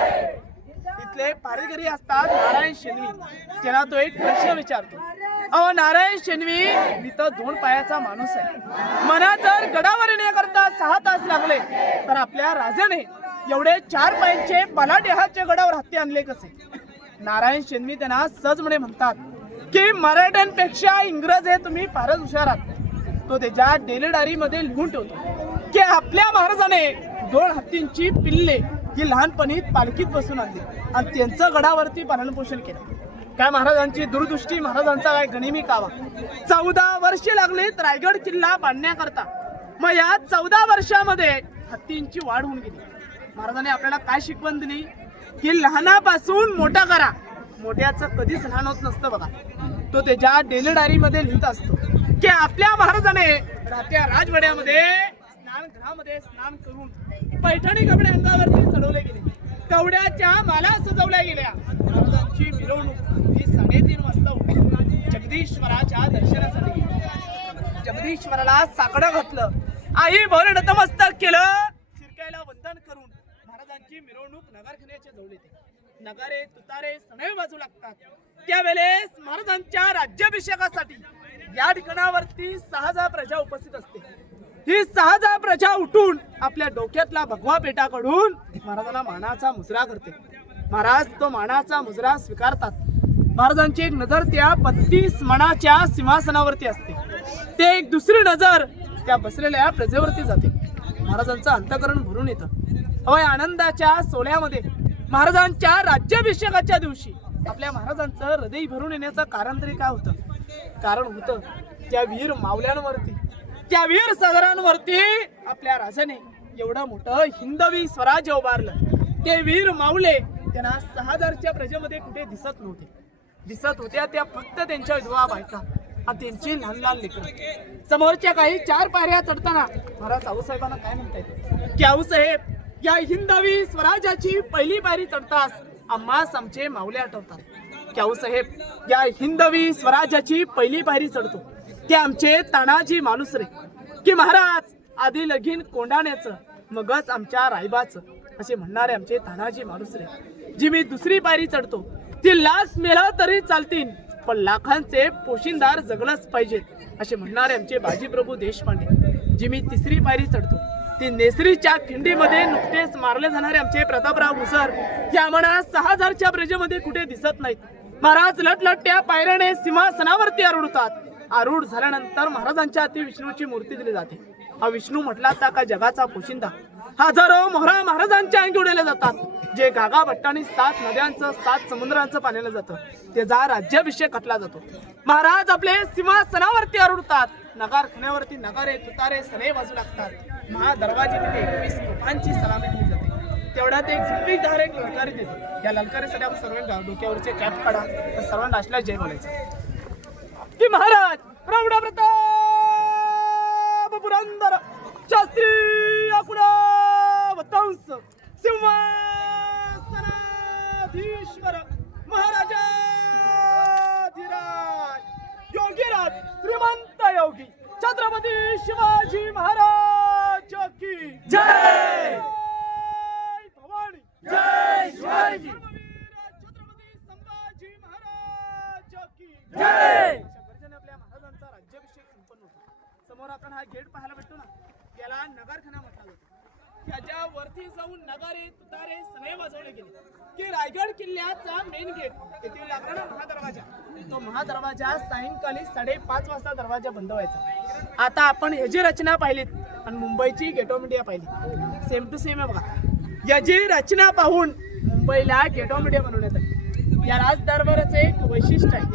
तिथले पारेकरी असतात नारायण शेनवी. त्यांना तो एक प्रश्न विचारतो, अहो नारायण शेनवी, मी तर 2 पायाचा माणूस आहे. मला जर गडावर येण्याकरता 6 तास लागले तर आपल्या राजाने एवढे 4 पायांचे बलाढ्याच्या गडावर हत्ती आणले कसे? नारायण शेनवी त्यांना सहजपणे म्हणतात की मराठ्यांपेक्षा इंग्रज हे तुम्ही फारच हुशार आहात. तो त्याच्या डेली डायरीमध्ये लिहून ठेवतो की आपल्या महाराजाने 2 हत्तींची पिल्ले ही लहानपणी पालखीत बसून आणली आणि त्यांचं गडावरती पालनपोषण केलं. काय महाराजांची दूरदृष्टी, महाराजांचा काय गनिमी कावा. 14 वर्षे लागलीत रायगड किल्ला बांधण्याकरता. मग या 14 वर्षामध्ये हत्तींची वाढ होऊन गेली. महाराजांनी आपल्याला काय शिकवण दिली की लहानापासून मोठा करा. मोठ्याचं कधीच लहान होत नसतं बघा. तो त्याच्या डेली डायरीमध्ये लिहित असतो की आपल्या महाराजाने राहत्या राजवाड्यामध्ये स्नानगृहामध्ये स्नान करून पैठणी कपडे अंगावरती चढवले गेले. कवड्याच्या माला सजवल्या गेल्या. महाराजांची मिरवणूक ही 3:30 वाजता होती. जगदीश्वराच्या दर्शनासाठी जगदीश्वराला साकडं घातलं. आई भर नतमस्तक केलं. शिरकायला वंदन करून महाराजांची मिरवणूक नगरखान्याच्या जवळ येते. नगारे तुतारे सनई वाजू लागतात. त्यावेळेस महाराजांच्या राज्याभिषेकासाठी या ठिकाणावरती 6,000 प्रजा उपस्थित असते. ही 6,000 प्रजा उठून आपल्या डोक्यातला भगवा पेटाकडून महाराजांना मानाचा मुजरा करते. महाराज तो मानाचा मुजरा स्वीकारतात. महाराजांची एक नजर त्या 32 मणाच्या सिंहासनावरती असते. ते एक दुसरी नजर त्या बसलेल्या प्रजेवरती जाते. महाराजांचं अंतःकरण भरून येतं. अवय आनंदाच्या सोहळ्यामध्ये महाराजांच्या राज्याभिषेकाच्या दिवशी आपल्या महाराजांचं हृदय भरून येण्याचं कारण तरी काय होतं? कारण होतं त्या वीर मावल्यांवरती, त्या वीर सदरांवरती आपल्या राजाने एवढं मोठं हिंदवी स्वराज्य उभारलं. ते वीर मावले त्यांना 6,000च्या प्रजेमध्ये कुठे दिसत नव्हते. दिसत होत्या त्या फक्त त्यांच्या विधवा बायका आणि त्यांची लहान लहान लेकरं. समोरच्या काही 4 पायऱ्या चढताना महाराज आऊसाहेबांना काय म्हणतायत की आऊसाहेब, या हिंदवी स्वराज्याची पहिली पायरी चढतास आम्हास आमचे मावले आठवतात. की आऊसाहेब, या हिंदवी स्वराज्याची पहिली पायरी चढतो ते आमचे तानाजी मालुसरे. की महाराज, आधी लगीन कोंडाण्याचं मगच आमच्या रायबाचं असे म्हणणारे आमचे तानाजी मालुसरे. जी मी दुसरी पायरी चढतो ती लाख मेला तरी चालतील पण लाखांचे पोशिंदार जगलंच पाहिजेत असे म्हणणारे आमचे बाजीप्रभू देशपांडे. जी मी तिसरी पायरी चढतो ती नेसरीच्या खिंडीमध्ये नुकतेच मारले जाणारे आमचे प्रतापराव मुसर या म्हणा 6,000च्या प्रजेमध्ये कुठे दिसत नाहीत. महाराज लटलट्या पायऱ्याने सिंहासनावरती आरूढतात. आरूढ झाल्यानंतर महाराजांच्या हाती विष्णूची मूर्ती दिली जाते. हा विष्णू म्हटला तर का जगाचा पोशिंदा. हजारो मोहरा महाराजांच्या अंगी उडवले जातात. जे गागा भट्टाने 7 नद्यांचं 7 समुद्रांचं पाण्याला जातं त्याचा राज्याभिषेक घातला जातो. महाराज आपले सिंहासनावरती आरूढतात. नगारखान्यावरती नगारे तुतारे सनई वाजू लागतात. महादरवाजे तिथे 21 तोफांची सलामी दिली जाते. तेवढ्यात एक झुंबीदार एक ललकारी देतो. या ललकारीसाठी आपण सर्वांना डोक्यावरचे कॅप काढा तर सर्वांना असल्या जय बोलायचं की महाराज प्रौढ प्रताप पुरंदर शास्त्री आकुडा वतंस सिंहासना छत्रपतीश्वर महाराजाधिराज योगीराज श्रीमंत योगी छत्रपती शिवाजी महाराज की जय भवानी जय शिवाजी छत्रपती संभाजी महाराज की जय आपल्या महाराजांचा राज्याभिषेक संपन्न होतो. समोर आपण हा गेट पाहायला भेटतो ना, याला नगरखाना म्हटला जातो. त्याच्यावरती जाऊन नगारे तुतारे सनई वाजवले गेले की रायगड किल्ल्याचा मेन गेट येथे लागणारा महादरवाजा, तो महादरवाजा सायंकाळी 5:30 वाजता दरवाजा बंद व्हायचा. आता आपण ह्याची रचना पाहिलीत आणि मुंबईची गेट ऑफ इंडिया पाहिली, सेम टू सेम आहे बघा. याची रचना पाहून मुंबईला गेट ऑफ इंडिया बनवण्यात आली. या राजदरबाराचं एक वैशिष्ट्य आहे.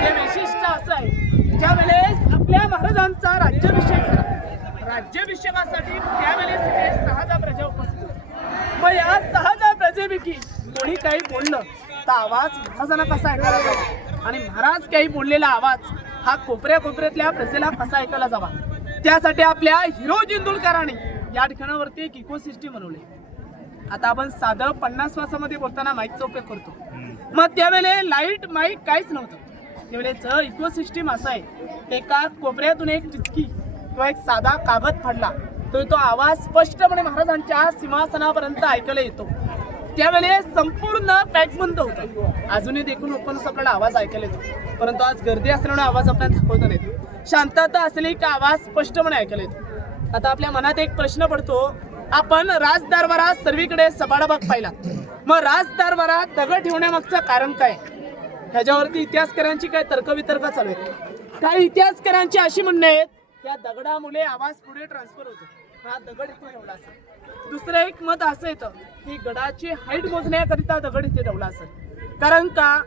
ते वैशिष्ट्य असं आहे, ज्या वेळेस आपल्या महाराजांचा राज्याभिषेक झाला, राज्याभिषेकासाठी त्यावेळेस इथे 6,000 प्रजा उपस्थित होत्या. मग या 6,000 प्रजेपैकी कोणी काही बोललं तर आवाज महाराजांना कसा ऐकायला जावा आणि महाराज काही बोललेला आवाज हा कोपऱ्यातल्या प्रजेला कसा ऐकायला जावा, त्यासाठी आपल्या हिरो जिंदुलकरांनी या ठिकाणावरती एक इकोसिस्टीम बनवली. आता आपण साधं 50 वासामध्ये बोलताना माईकचा उपयोग करतो, मग त्यावेळेस लाईट माईक काहीच नव्हतं. त्यावेळेचं इकोसिस्टीम असं आहे, एका कोपऱ्यातून एक टिचकी किंवा एक साधा कागद फाडला तर तो आवाज स्पष्टपणे महाराजांच्या सिंहासनापर्यंत ऐकायला येतो. त्यावेळेस संपूर्ण पॅक बंद होतं. अजूनही देखून ओपनच आपल्याला आवाज ऐकायला येतो, परंतु आज गर्दी असल्यामुळे आवाज आपल्याला दाखवता नाही. शांतता असली की आवाज स्पष्टपणे ऐकायला येतो. आता आपल्या मनात एक प्रश्न पडतो, आपण राजदरबारात सर्वीकडे सबाडाबाग पाहिला, मग राजदरबारात दगड ठेवण्यामागचं कारण काय? ह्याच्यावरती इतिहासकारांची काय तर्कवितर्क चालू आहेत. काही इतिहासकारांची अशी म्हणणे आहेत, त्या दगडामुळे आवाज पुढे ट्रान्सफर होतो, हा दगड इथे ठेवला असेल. दुसरं एक मत असं येतं की गडाची हाईट मोजण्याकरिता दगड इथे ठेवला असेल, कारण का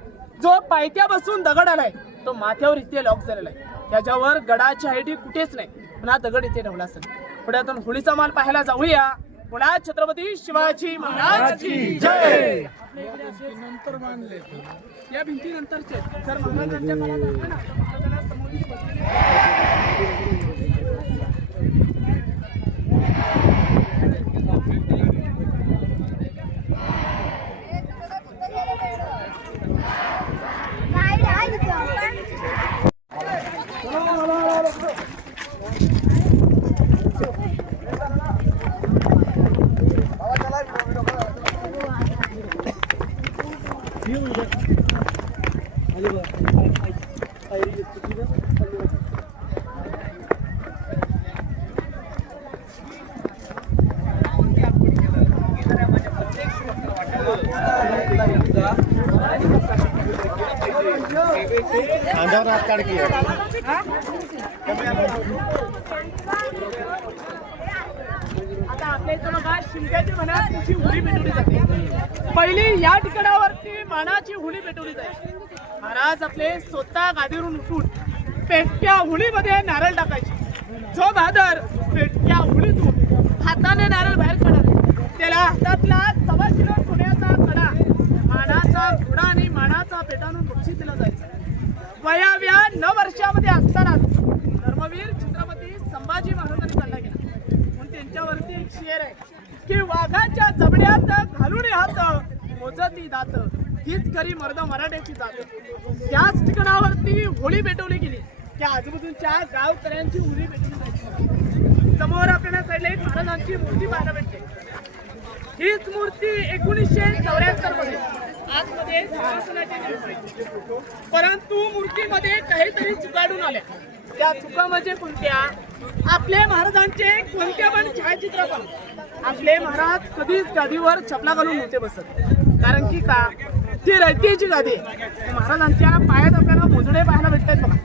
जो पायथ्या बसून दगड आलाय तो माथ्यावर इथे लॉक झालेला आहे. त्याच्यावर गडाची हाईट ही कुठेच नाही, पण हा दगड इथे ठेवला असेल. पुढे आपण होळीचा माल पाहायला जाऊया. पुन्हा छत्रपती शिवाजी महाराज की जय. नंतर बांधले या भिंती नंतरचे जर महाराजांच्या काळात असते ना, महाराजांना समोर आता आपल्या इथं बघा शिमग्याची मनाची होळी पेटवली जाते. पहिली या ठिकाणावरती मानाची होळी पेटवली जाते. महाराज आपले स्वतः गादीवरून उठून पेटक्या होळीमध्ये नारळ टाकायचे. जो बहादर पेटक्या होळीतून हाताने नारळ बाहेर काढायचे, त्याला हातातला 1.25 किलो सोन्याचा कडा, मानाचा घोडा आणि मानाचा पेटानून बक्षीस दिलं जायचं. वयाव्या 9 वर्षामध्ये असताना धर्मवीर छत्रपती संभाजी महाराजांनी चालला गेला. म्हणून त्यांच्यावरती एक शेर आहे की वाघाच्या जबड्यात घालून हात मोजती दात, हीच खरी मर्द मराठ्याची जात. त्याच ठिकाणावरती होळी पेटवली गेली. त्या आजूबाजूच्या गावकऱ्यांची होळी पेटवली जायची. समोर आपल्याला साईडला एक महाराजांची मूर्ती पाहायला भेटते. हीच मूर्ती 1974 मध्ये आतमध्ये सिंहासनाची निर्मिती, परंतु मूर्तीमध्ये काहीतरी चुकाडून आल्या. त्या चुका म्हणजे कोणत्या? आपले महाराजांचे कोणत्या पण छायाचित्र पण आपले महाराज कधीच गादीवर चपला घालून नव्हते बसत, कारण की का ती रयतेची गादी आहे. महाराजांच्या पायात आपल्याला मोजडे पाहायला भेटतात बघा,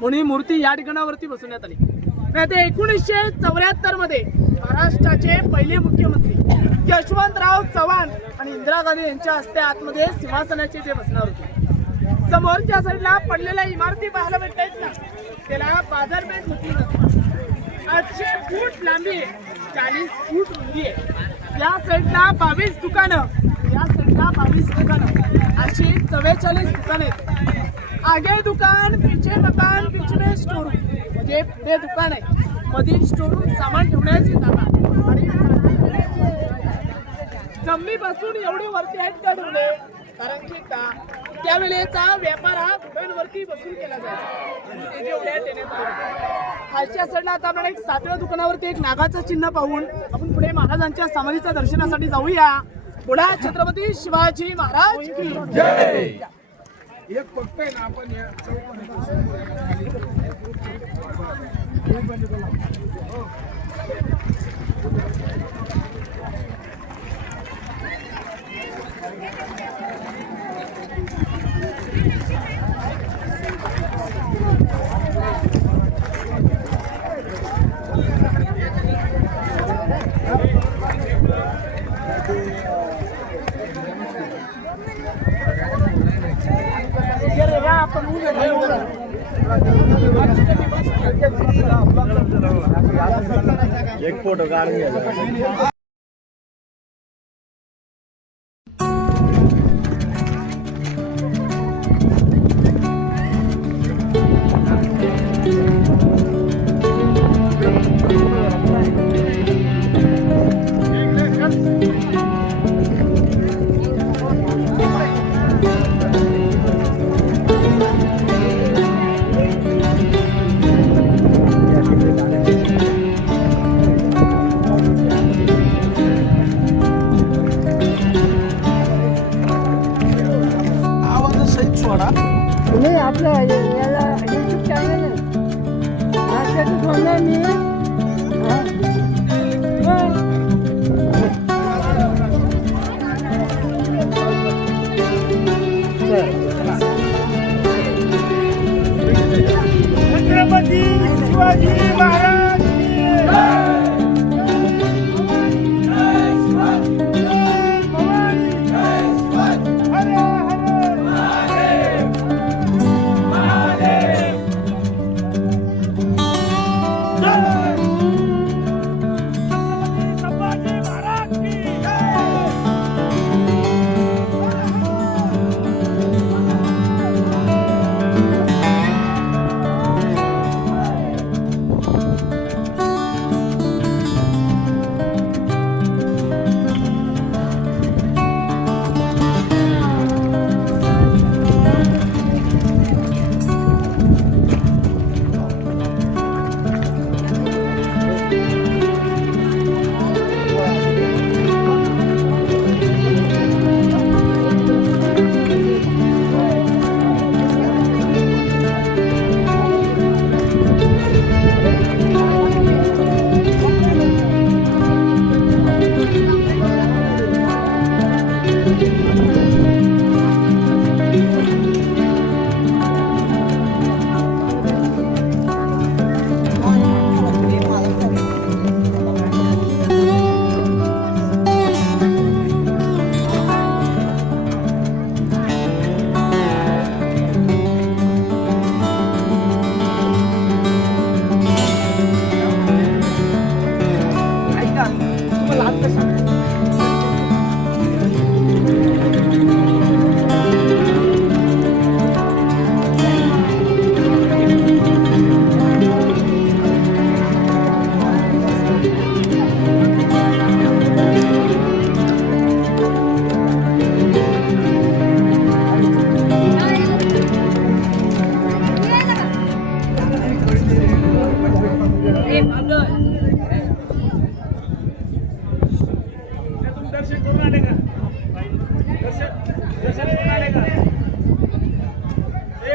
म्हणून ही मूर्ती या ठिकाणावरती बसवण्यात आली. ते 1974 मध्ये महाराष्ट्राचे पहिले मुख्यमंत्री यशवंतराव चव्हाण आणि इंदिरा गांधी यांच्या हस्ते आतमध्ये सिंहासनाचे ते बसणार होते. समोरच्या साईडला पडलेल्या इमारती पाहायला भेटतात ना, त्याला बाजारपेठ म्हटली जाते. 800 फूट लांबी आहे, 40 फूट रुंदी आहे. या साईडला 22 दुकानं, या साईडला 22 दुकानं, अशी 44 दुकानं आहेत. आगे दुकान, पीछे मकान, बीच में स्टोर, म्हणजे पुढे दुकान आहे, मध्ये स्टोर सामान ठेवण्याची जागा. आणि जमिनीपासून एवढे वरती आहेत का ढोले? कारण की का त्यावेळेचा व्यापार हा घोड्यांवरती बसून केला जायचा. ते जे एवढ्या टेण्यात होते. खालच्या साईडला आता आपण एक 7व्या दुकानावरती एक नागाचं चिन्ह पाहून आपण पुढे महाराजांच्या समाधीच्या दर्शनासाठी जाऊया. पुढे छत्रपती शिवाजी महाराज की जय. एक बघतोय ना आपण या एक फोटो काढून आवाजासहित सोडा. नाही आपल्या याला यूट्यूब चॅनल आहे. त्याच्यात म्हणलं मी छत्रपती शिवाजी महाराज की जय.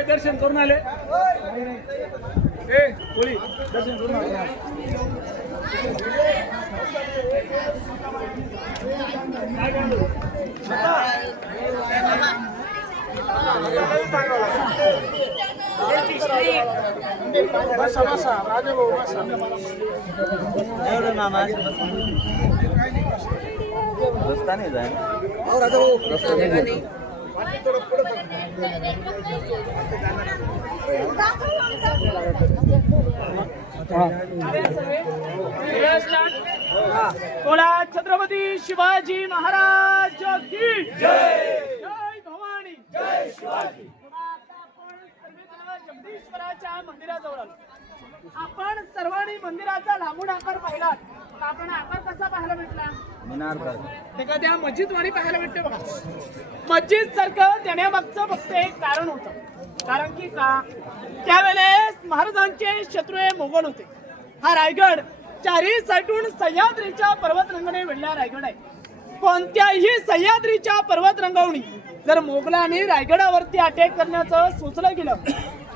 दर्शन करून आले. ए कोळी दर्शन करून आले. बसा बसा राजे भाऊ बसा. रस्ता नाही जाय. बोला छत्रपती शिवाजी महाराज की जय. जय भवानी. जय शिवाजी. जगदीश्वराच्या मंदिराजवळ आलो. आपण सर्वांनी मंदिराचा लांबून आकार पाहिला. आपण आकार कसा पाहायला भेटला? मिनार ते का त्या मस्जिदवाडी पाहायला भेटते बघा. मस्जिद सारखं देण्यामागचं फक्त एक कारण होतं. कारण की का त्यावेळेस महाराजांचे शत्रू हे मोगल होते. हा रायगड चारही साईडून सह्याद्रीच्या पर्वतरंगाने वेढलेला रायगड आहे. कोणत्याही सह्याद्रीच्या पर्वतरंगावणी जर मोगलांनी रायगडावरती अटॅक करण्याचं सुचलं गेलं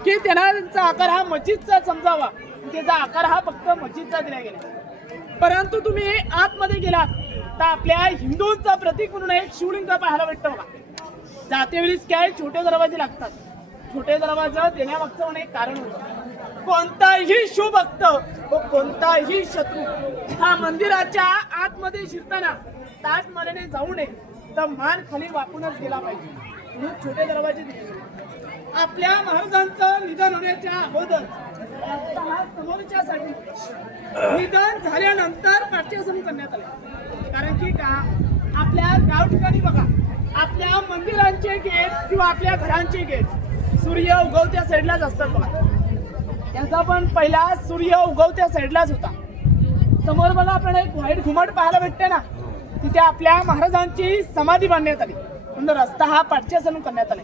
की त्यांचा आकार हा मस्जिदचा समजावा. त्याचा आकार हा फक्त मस्जिदचा दिला गेला. परंतु तुम्ही आतमध्ये गेलात तर आपल्या हिंदूंचं प्रतीक म्हणून एक शिवलिंग पाहायला भेटतं बघा. जातेवेळीच काय छोटे दरवाजे लागतात. छोटे दरवाजा देण्यामागचं एक कारण होतं. कोणताही शिवभक्त व कोणताही शत्रू हा मंदिराच्या आतमध्ये शिरताना ताटमानेने जाऊ नये तर मान खाली वाकूनच गेला पाहिजे म्हणून छोटे दरवाजे दिले गेले. आपल्या महाराजांचं निधन होण्याच्या अगोदर समोरच्यासाठी निधन झाल्यानंतर पाठ्यसन करण्यात आले. कारण की का आपल्या गाव ठिकाणी बघा आपल्या मंदिरांचे गेट किंवा आपल्या घरांचे गेट सूर्य उगवत्या साईडलाच असतात बघा. त्याचा पण पहिला सूर्य उगवत्या साईडलाच होता. समोर बघा आपल्याला एक व्हाईट घुमट पाहायला भेटते ना, तिथे आपल्या महाराजांची समाधी बांधण्यात आली म्हणून रस्ता हा पाठ्यसन करण्यात आला.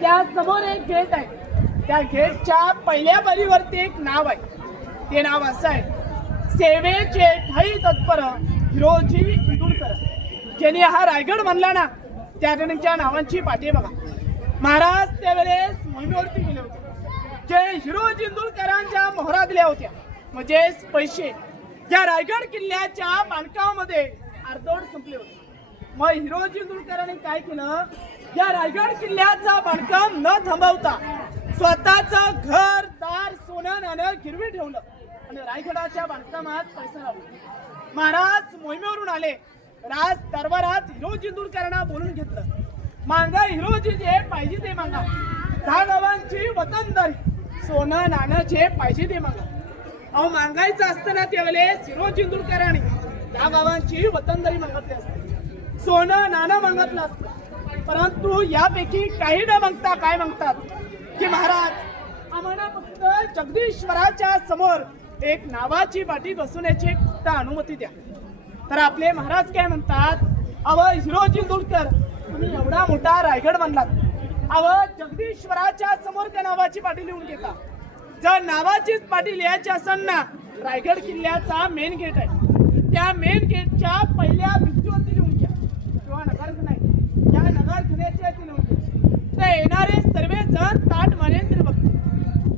त्या समोर एक गेट आहे. त्या गेटच्या पहिल्या बारीवरती एक नाव आहे. ते नाव असं आहे, सेवेचे ठाई तत्पर हिरोजी इंदुरकर. ज्यांनी हा रायगड म्हणला ना त्या त्यांच्या नावांची पाठी बघा. महाराज त्यावेळेस मोहिमेवरती गेले होते. जे हिरोजी इंदुरकरांच्या मोहरा दिल्या होत्या म्हणजेच पैसे या रायगड किल्ल्याच्या बांधकामामध्ये अर्धवट संपले होते. मग हिरोजी इंदुरकरांनी काय केलं, या रायगड किल्ल्याचा बांधकाम न थांबवता स्वतःचं घर दार सोनं नाणं गिरवी ठेवलं आणि रायगडाच्या बांधकामात पैसा लावला. महाराज मोहिमेवरून आले. राज दरबारात हिरोजी इंदुरकरांना बोलून घेतलं. मागा हिरोजी जे पाहिजे ते मागा. 10 गावांची वतनदारी सोनं नाणं जे पाहिजे ते मागा. अहो मागायचं असतं ना त्यावेळेस हिरोजी इंदुरकरांनी 10 गावांची वतनदारी मागितली असते, सोनं नाणं मागितलं असतं. परंतु यापैकी काही न मागता काय मागतात की महाराज आम्हाला फक्त जगदीश्वराच्या समोर एक नावाची पाठी बसवण्याची एक फक्त अनुमती द्या. तर आपले महाराज काय म्हणतात, अव हिरोजी इंदुरकर तुम्ही एवढा मोठा रायगड बांधलात, अव जगदीश्वराच्या समोर त्या नावाची पाठी लिहून घेता. जर नावाचीच पाठी लिहायची असेल ना, रायगड किल्ल्याचा मेन गेट आहे, त्या मेन गेटच्या पहिल्या भिंतीवरती लिहून घ्या किंवा नगर नाही त्या नगर जुन्याच्या लिहून घ्या. तर येणारे सर्वजण ताट मानेन तरी बघते.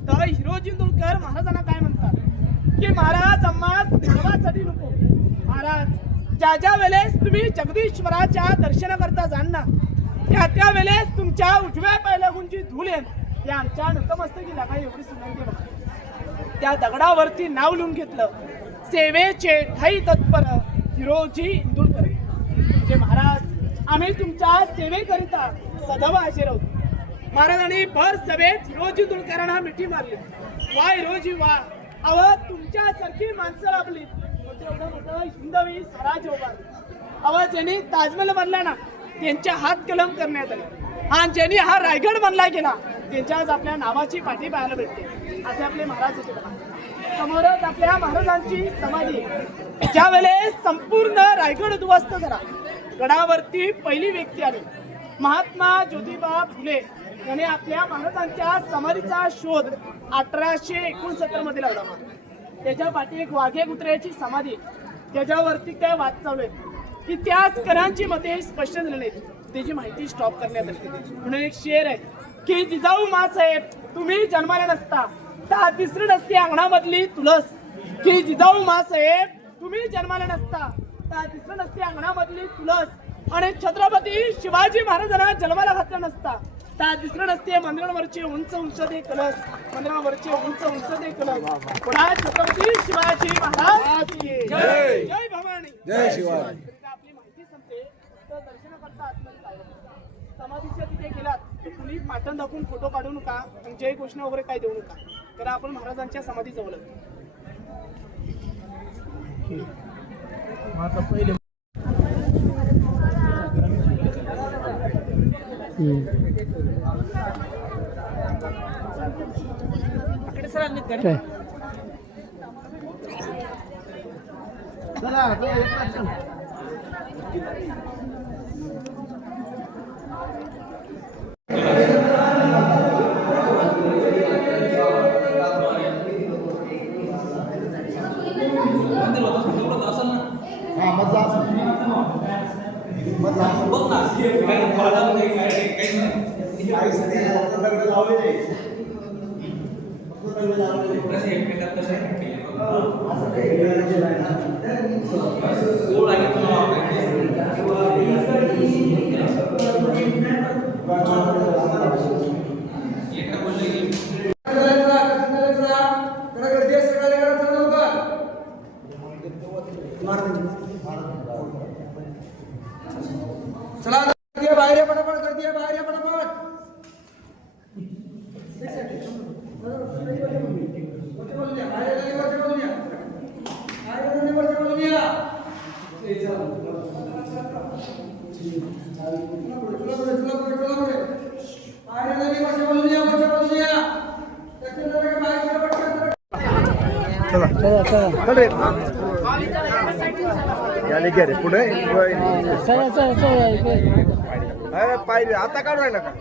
तर हिरोजी इंदुरकर महाराजांना काय म्हणतात की महाराज आम्हा नावासाठी नको. महाराज ज्या वेळेस तुम्ही जगदीश्वराच्या दर्शन करता जाण ना त्या वेळेस तुमच्या उजव्या पायाला गुंची धूल येईल ते आमच्या नतमस्तकी लागा एवढी सुगंधी बघा. त्या दगडावरती नाव लिहून घेतलं, सेवेचे ठाई तत्पर हिरोजी इंदुरकर. म्हणजे महाराज आम्ही तुमच्या सेवेकरिता सदैव हजर आहोत. महाराजांनी भर सभेत हिरोजी इंदुरकरांना मिठी मारली. वा हिरोजी वा, अव तुमच्यासारखी माणसं लाभली एवढं मोठं हिंदवी स्वराज्य उभारलं. अव ज्यांनी ताजमहल बांधला ना त्यांच्या हात कलम करण्यात आले आणि ज्यांनी हा रायगड बांधला गेला त्यांच्याच आपल्या नावाची पाठी पाहायला भेटते. असे आपले महाराज होते बघा. समोरच आपल्या महाराजांची समाधी. ज्या वेळेस संपूर्ण रायगड उद्ध्वस्त झाला गडावरती पहिली व्यक्ती आली, महात्मा ज्योतिबा फुले यांनी आपल्या महाराजांच्या समाधीचा शोध 1869 मध्ये लावला. त्याच्या पाठी एक वाघे कुत्र्याची समाधी, त्याच्यावरती काय वाद चालू आहे की त्याच करांची मते स्पष्ट झाले नाहीत, त्याची माहिती स्टॉप करण्यात आली. म्हणून एक शेर आहे की जिजाऊ मासाहेब तुम्ही जन्माला नसता त्या तिसरी नसती अंगणामधली तुलस. की जिजाऊ मासाहेब तुम्ही जन्माला नसता त्या तिसरी नसती अंगणामधली तुलस. आणि छत्रपती शिवाजी महाराजांना जन्माला घातला नसता त्या तिसरं नसते मंदिरावरचे उंच उंच ते कलस. मंदिरावरचे उंच उंच ते कलस. पुन्हा छत्रपती शिवाजी महाराज की जय. जय भवानी, जय शिवाजी. आपली माहिती संपते तर दर्शन करता आतमध्ये जायचं. समाधीच्या तिथे गेलात तर तुम्ही पाटण दाखवून फोटो काढू नका, जय घोषणा वगैरे काय देऊ नका, कारण आपण महाराजांच्या समाधी जवळ आता पहिले चला चला गर्दी आहे, बाहेर या पटापट, गर्दी आहे, बाहेर या पटापट. चला चला चला चला चला इकडे. पाहिजे आता काढू राहिला का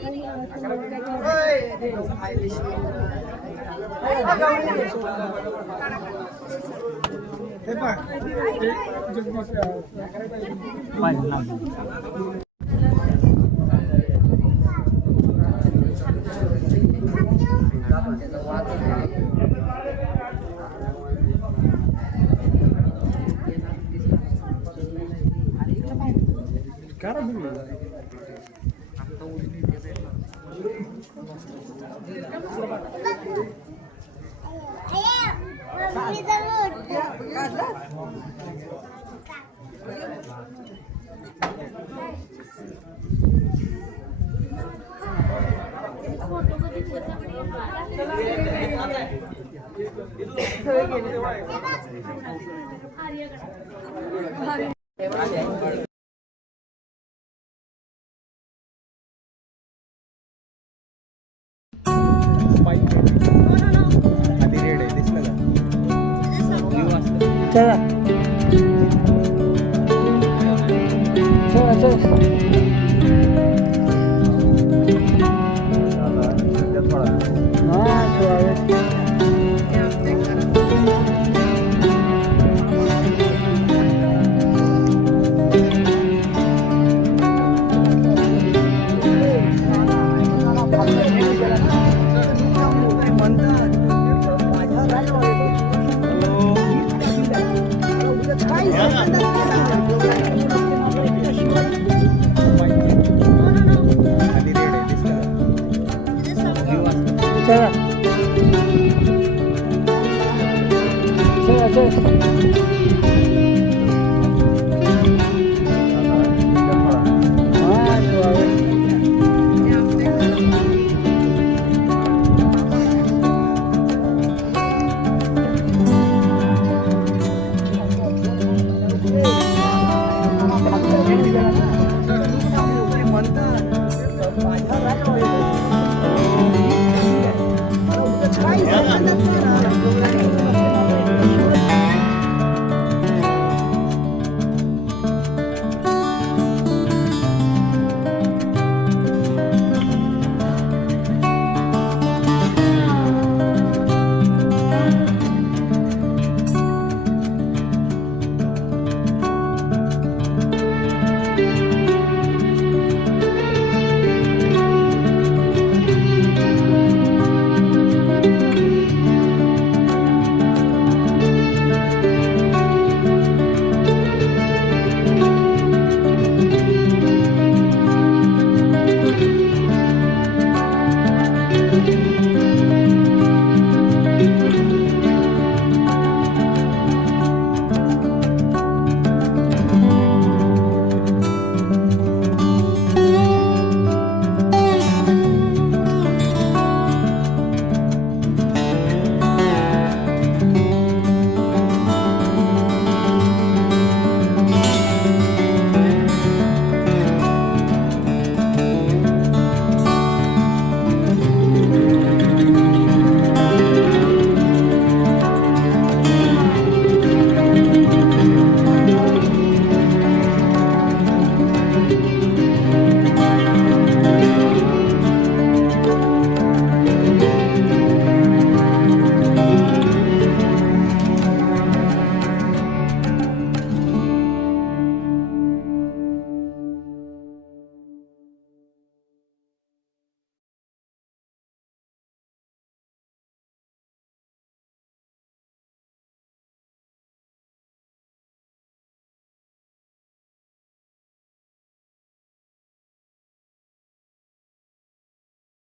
चला चला चला चला